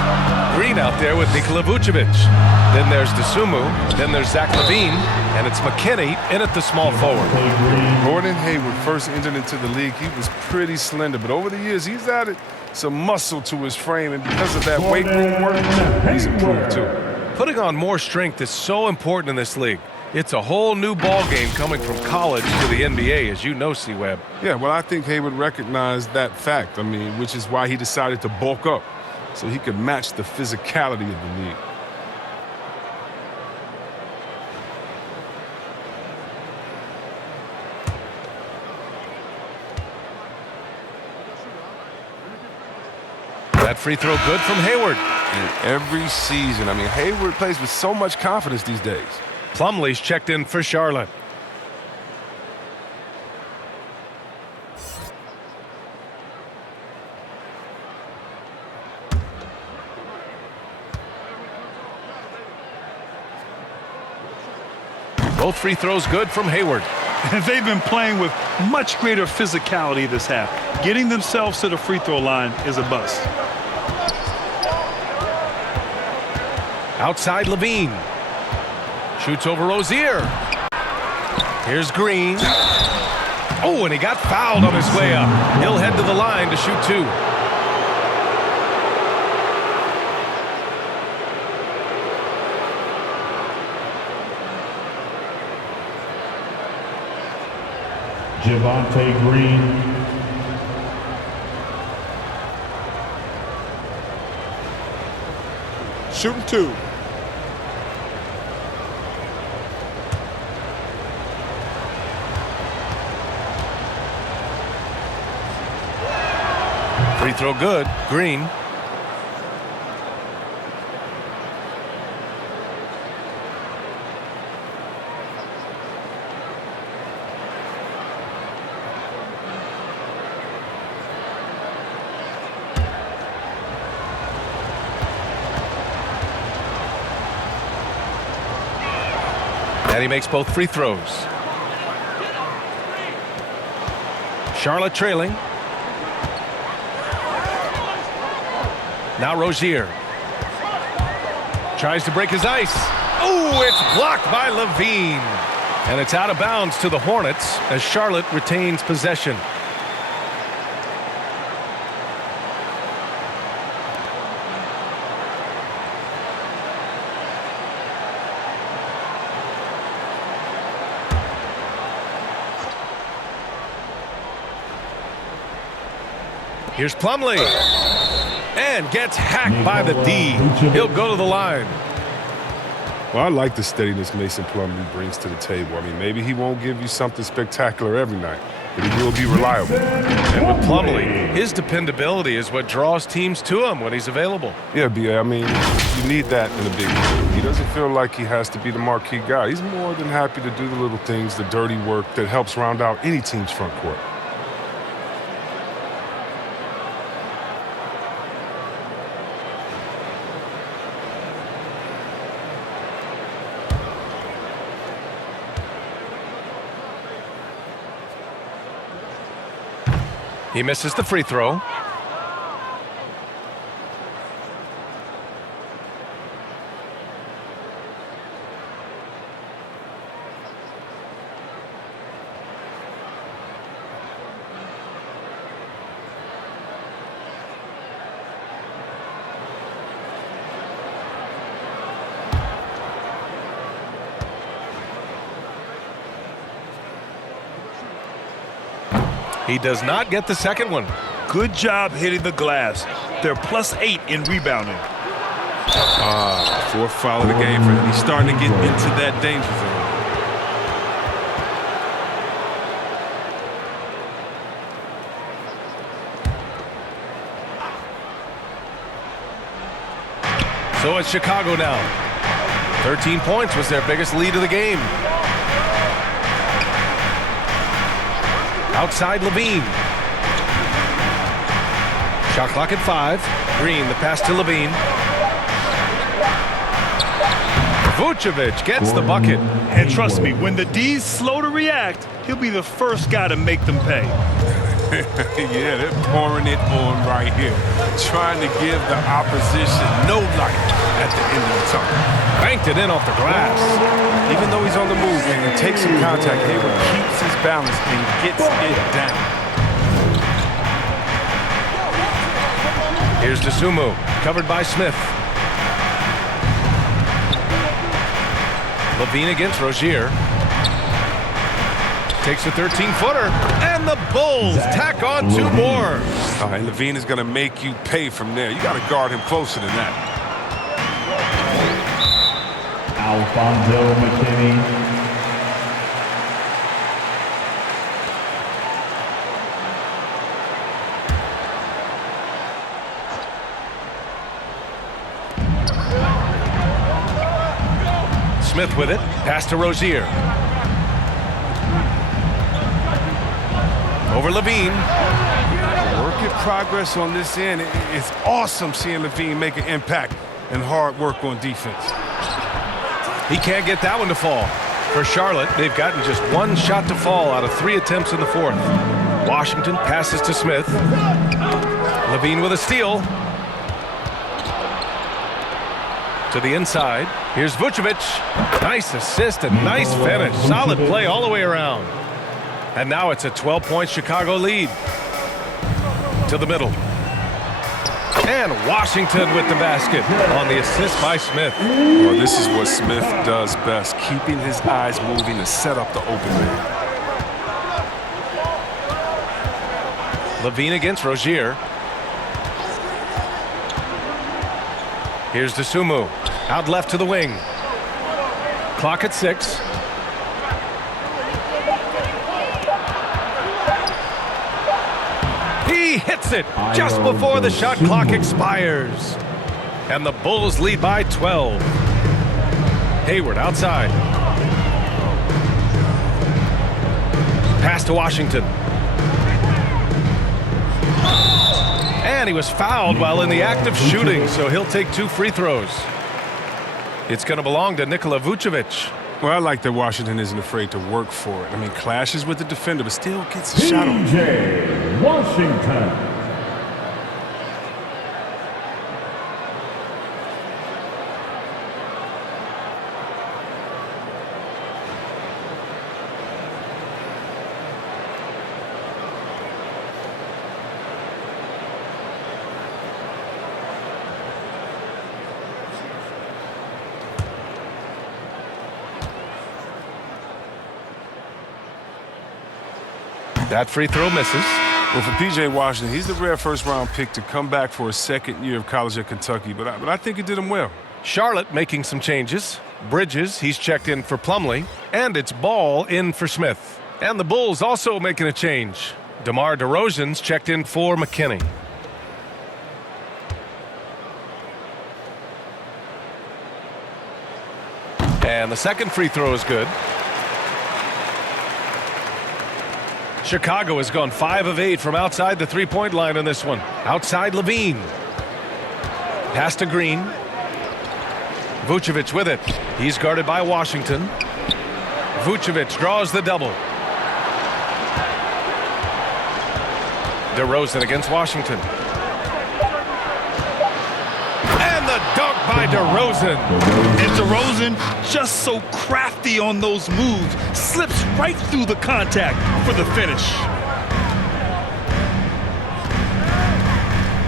Green out there with Nikola Vucevic. Then there's Dosunmu. Then there's Zach Levine. And it's McKinney in at the small forward. Gordon Hayward first entered into the league. He was pretty slender, but over the years, he's added some muscle to his frame, and because of that weight room work, he's improved too. Putting on more strength is so important in this league. It's a whole new ball game coming from college to the NBA, as you know, C-Web. Yeah, well, I think Hayward recognized that fact, which is why he decided to bulk up, so he could match the physicality of the league. That free throw good from Hayward. And every season, Hayward plays with so much confidence these days. Plumlee's checked in for Charlotte. Both free throws good from Hayward. And they've been playing with much greater physicality this half. Getting themselves to the free throw line is a bust. Outside Levine. Shoots over Rozier. Here's Green. Oh, and he got fouled on his way up. He'll head to the line to shoot two. Javonte Green. Shooting two. Free throw good. Green. And he makes both free throws. Charlotte trailing. Now Rozier. Tries to break his ice. Oh, it's blocked by Levine. And it's out of bounds to the Hornets as Charlotte retains possession. Here's Plumlee. And gets hacked by the D. He'll go to the line. Well, I like the steadiness Mason Plumlee brings to the table. Maybe he won't give you something spectacular every night, but he will be reliable. And with Plumlee, his dependability is what draws teams to him when he's available. Yeah, B.A., you need that in a big league. He doesn't feel like he has to be the marquee guy. He's more than happy to do the little things, the dirty work that helps round out any team's front court. He misses the free throw. He does not get the second one. Good job hitting the glass. They're +8 in rebounding. Fourth foul of the game for him. He's starting to get into that danger zone. So it's Chicago now. 13 points was their biggest lead of the game. Outside Levine. Shot clock at 5. Green, the pass to Levine. Vucevic gets the bucket. And trust me, when the D's slow to react, he'll be the first guy to make them pay. Yeah, they're pouring it on right here. Trying to give the opposition no light at the end of the tunnel. Banked it in off the glass. Even though he's on the move and takes some contact, Hayward keeps his balance and gets it down. Here's Dosunmu, covered by Smith. Levine against Rozier. Takes a 13-footer, and the Bulls tack on 2 more. All right, Levine is going to make you pay from there. You got to guard him closer than that. Alfonso McKinney. Smith with it. Pass to Rozier. Over Levine. Work in progress on this end. It's awesome seeing Levine make an impact and hard work on defense. He can't get that one to fall. For Charlotte, they've gotten just 1 shot to fall out of 3 attempts in the 4th. Washington passes to Smith. Levine with a steal. To the inside. Here's Vucevic. Nice assist and nice finish. Solid play all the way around. And now it's a 12-point Chicago lead. To the middle. And Washington with the basket on the assist by Smith. Well, this is what Smith does best, keeping his eyes moving to set up the open man. Levine against Rozier. Here's Dosunmu. Out left to the wing. Clock at 6. He hits it just before the shot clock expires. And the Bulls lead by 12. Hayward outside. Pass to Washington. And he was fouled while in the act of shooting, so he'll take 2 free throws. It's going to belong to Nikola Vucevic. Well, I like that Washington isn't afraid to work for it. I mean, clashes with the defender, but still gets a shot on PJ Washington. That free throw misses. Well, for P.J. Washington, he's the rare first-round pick to come back for his 2nd year of college at Kentucky, but I think he did him well. Charlotte making some changes. Bridges, he's checked in for Plumlee, and it's Ball in for Smith. And the Bulls also making a change. DeMar DeRozan's checked in for McKinney. And the second free throw is good. Chicago has gone 5 of 8 from outside the three-point line on this one. Outside Levine. Pass to Green. Vucevic with it. He's guarded by Washington. Vucevic draws the double. DeRozan against Washington. And the dunk by DeRozan. And DeRozan, just so crafty on those moves, slips right through the contact for the finish.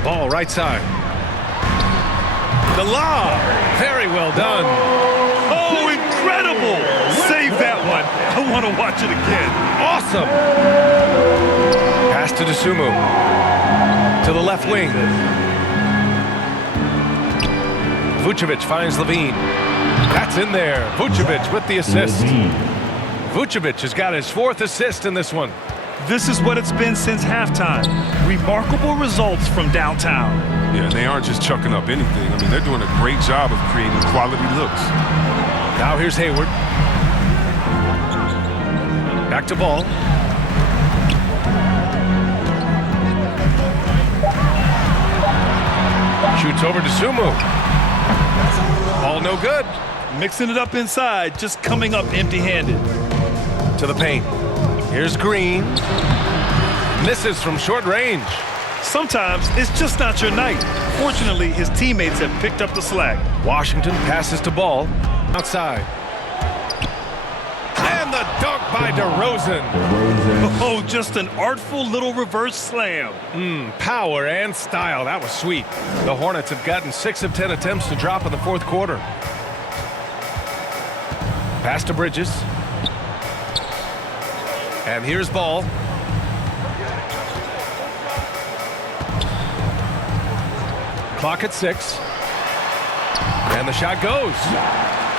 Ball right side. The lob. Very well done. Oh, incredible. Save that one. I want to watch it again. Awesome. Pass to Dosunmu. To the left wing. Vucevic finds Levine. That's in there. Vucevic with the assist. Vucevic has got his 4th assist in this one. This is what it's been since halftime. Remarkable results from downtown. Yeah, they aren't just chucking up anything. I mean, they're doing a great job of creating quality looks. Now here's Hayward. Back to Ball. Shoots over to Dosunmu. Ball no good. Mixing it up inside, just coming up empty-handed. To the paint. Here's Green. Misses from short range. Sometimes it's just not your night. Fortunately, his teammates have picked up the slack. Washington passes to Ball. Outside. And the dunk by DeRozan. Oh, just an artful little reverse slam. Power and style. That was sweet. The Hornets have gotten 6 of 10 attempts to drop in the fourth quarter. Pass to Bridges. And here's Ball. Clock at 6. And the shot goes.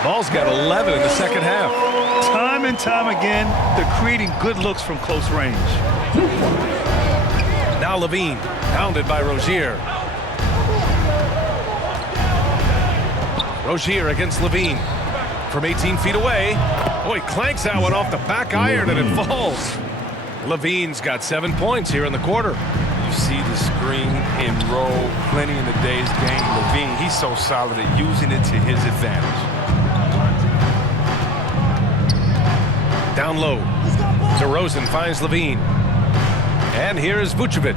Ball's got 11 in the second half. Time and time again, they're creating good looks from close range. Now Levine, pounded by Rozier. Rozier against Levine. From 18 feet away. Oh, he clanks that one off the back iron and it falls. Levine's got 7 points here in the quarter. You see the screen and roll plenty in the day's game. Levine, he's so solid at using it to his advantage. Down low. DeRozan finds Levine. And here's Vucevic.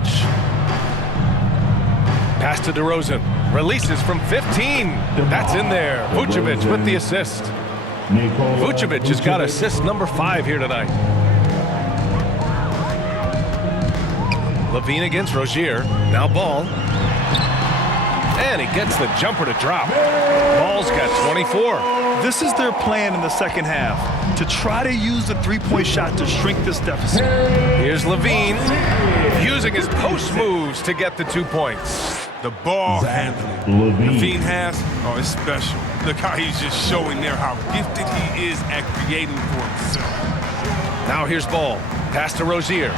Pass to DeRozan. Releases from 15. That's in there. Vucevic with the assist. Vucevic has got assist number 5 here tonight. Levine against Rozier. Now Ball. And he gets the jumper to drop. Ball's got 24. This is their plan in the second half, to try to use the three-point shot to shrink this deficit. Here's Levine using his post moves to get the 2 points. The ball handling Levine has, oh, it's special. Look how he's just showing there how gifted he is at creating for himself. Now here's Ball. Pass to Rozier.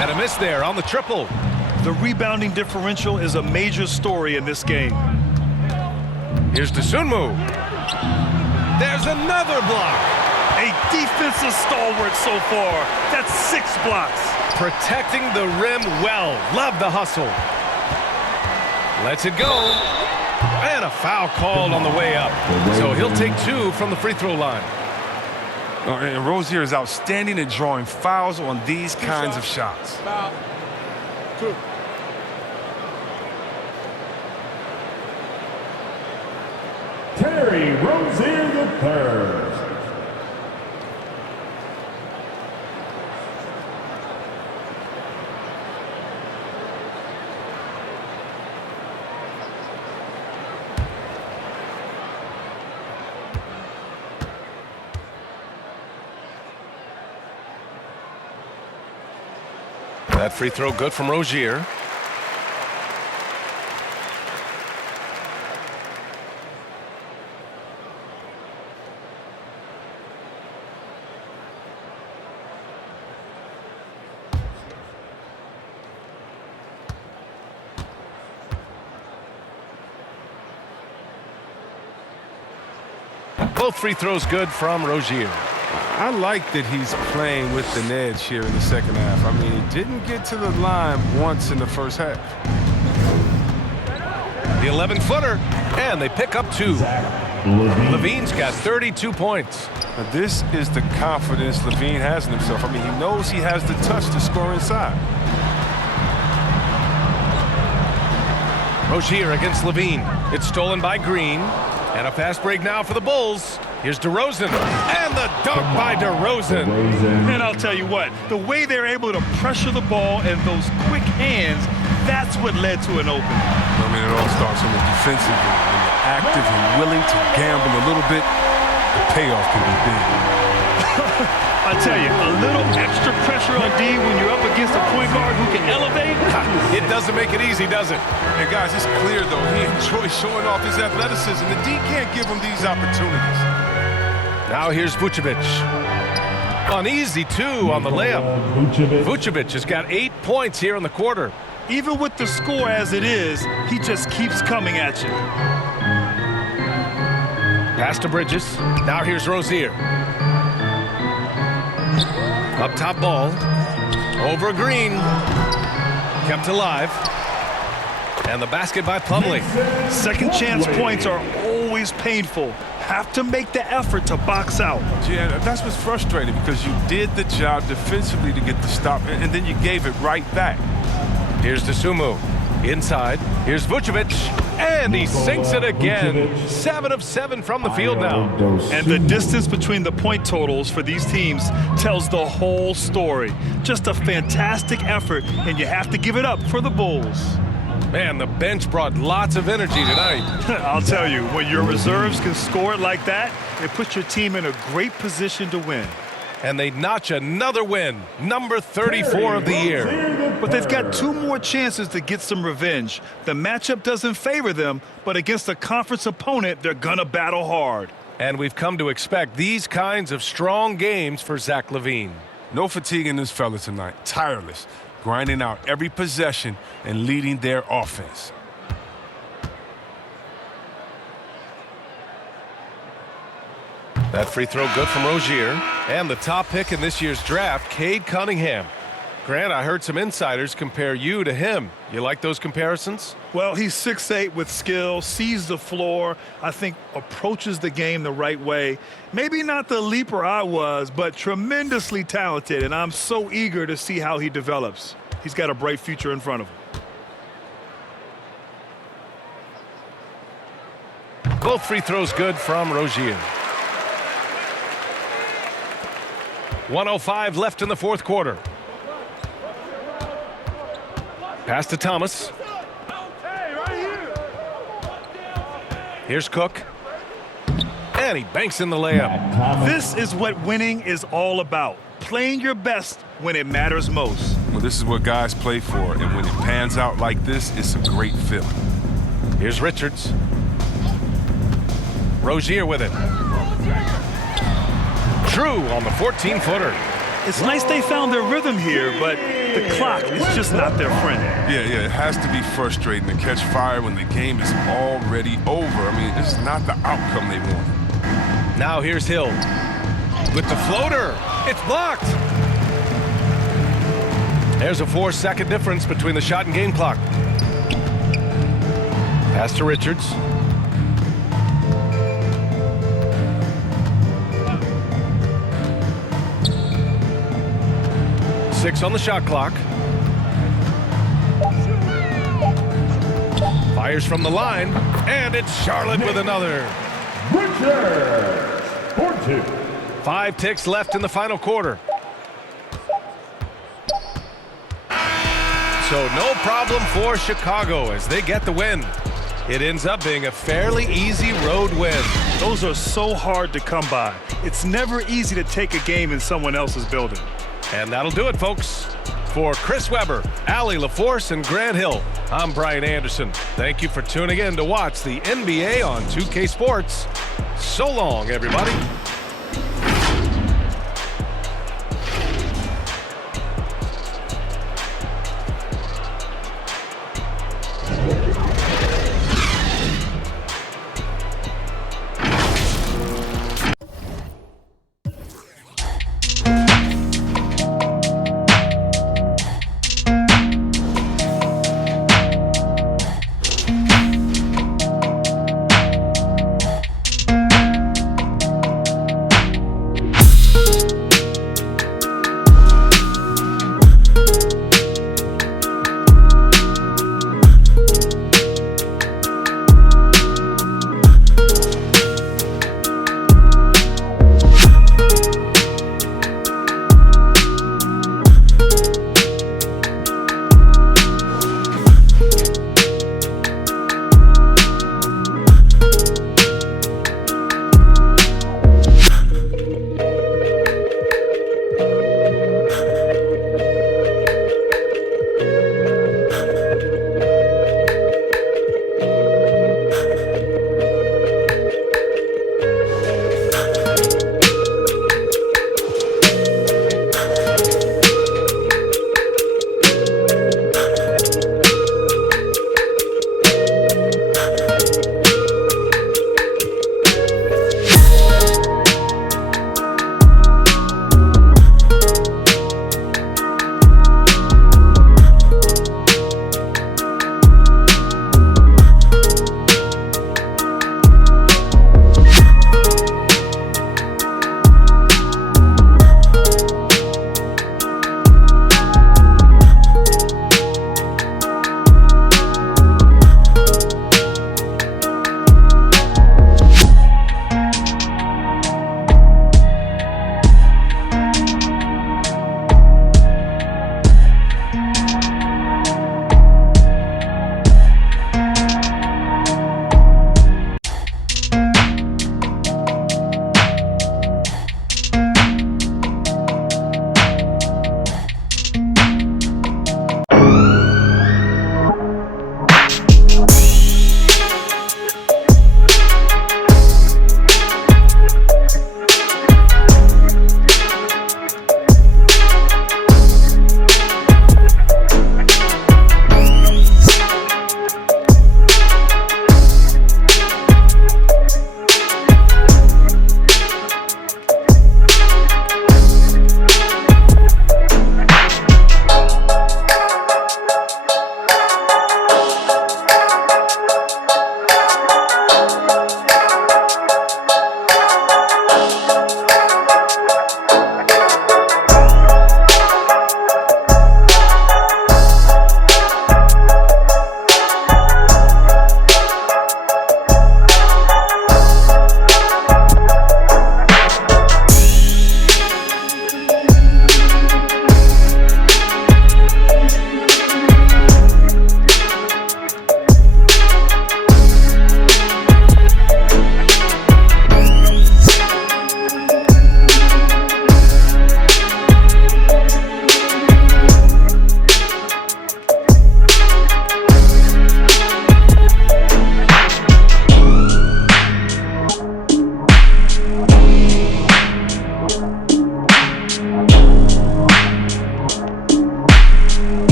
And a miss there on the triple. The rebounding differential is a major story in this game. Here's Dosunmu. There's another block. A defensive stalwart so far. That's 6 blocks. Protecting the rim well. Love the hustle. Lets it go. And a foul called on the way up. So he'll take 2 from the free throw line. And Rozier is outstanding at drawing fouls on these kinds of shots. Foul. 2. Terry Rozier III. That free throw good from Rozier. Both free throws good from Rozier. I like that he's playing with an edge here in the second half. I mean, he didn't get to the line once in the first half. The 11-footer, and they pick up 2. Levine's got 32 points. Now, this is the confidence Levine has in himself. I mean, he knows he has the touch to score inside. Rozier against Levine. It's stolen by Green. And a fast break now for the Bulls. Here's DeRozan. And the dunk by DeRozan. And I'll tell you what, the way they're able to pressure the ball and those quick hands, that's what led to an open. I mean, it all starts on the defensive end. When you're active and willing to gamble a little bit, the payoff can be big. I tell you, a little extra pressure on D when you're up against a point guard who can elevate. It doesn't make it easy, does it? And guys, it's clear, though, he enjoys showing off his athleticism. The D can't give him these opportunities. Now here's Vucevic. An easy 2 on the layup. Vucevic has got 8 points here in the quarter. Even with the score as it is, he just keeps coming at you. Pass to Bridges. Now here's Rozier. Up top Ball. Over Green. Kept alive. And the basket by Plumlee. Second chance points are always painful. have to make the effort to box out. Yeah, that's what's frustrating because you did the job defensively to get the stop, and then you gave it right back. Here's Dosunmu. Inside. Here's Vucevic. And he sinks it again. 7 of 7 from the field now. And the distance between the point totals for these teams tells the whole story. Just a fantastic effort, and you have to give it up for the Bulls. Man, the bench brought lots of energy tonight. I'll tell you, when your reserves can score it like that, it puts your team in a great position to win. And they notch another win, number 34 of the year. But they've got 2 more chances to get some revenge. The matchup doesn't favor them, but against a conference opponent, they're gonna battle hard. And we've come to expect these kinds of strong games for Zach Levine. No fatigue in this fella tonight. Tireless, grinding out every possession and leading their offense. That free throw good from Rozier. And the top pick in this year's draft, Cade Cunningham. Grant, I heard some insiders compare you to him. You like those comparisons? Well, he's 6'8" with skill, sees the floor, I think approaches the game the right way. Maybe not the leaper I was, but tremendously talented, and I'm so eager to see how he develops. He's got a bright future in front of him. Both free throws good from Rozier. 1:05 left in the fourth quarter. Pass to Thomas. Here's Cook. And he banks in the layup. This is what winning is all about. Playing your best when it matters most. Well, this is what guys play for, and when it pans out like this, it's a great feeling. Here's Richards. Rozier with it. Drew on the 14-footer. It's nice they found their rhythm here, but the clock is just not their friend. Yeah, it has to be frustrating to catch fire when the game is already over. I mean, this is not the outcome they wanted. Now here's Hill. With the floater. It's blocked. There's a 4-second difference between the shot and game clock. Pass to Richards. Six on the shot clock. Fires from the line, and it's Charlotte with another. Richards, 4-2. 5 ticks left in the final quarter. So no problem for Chicago as they get the win. It ends up being a fairly easy road win. Those are so hard to come by. It's never easy to take a game in someone else's building. And that'll do it, folks. For Chris Webber, Allie LaForce, and Grant Hill, I'm Brian Anderson. Thank you for tuning in to watch the NBA on 2K Sports. So long, everybody.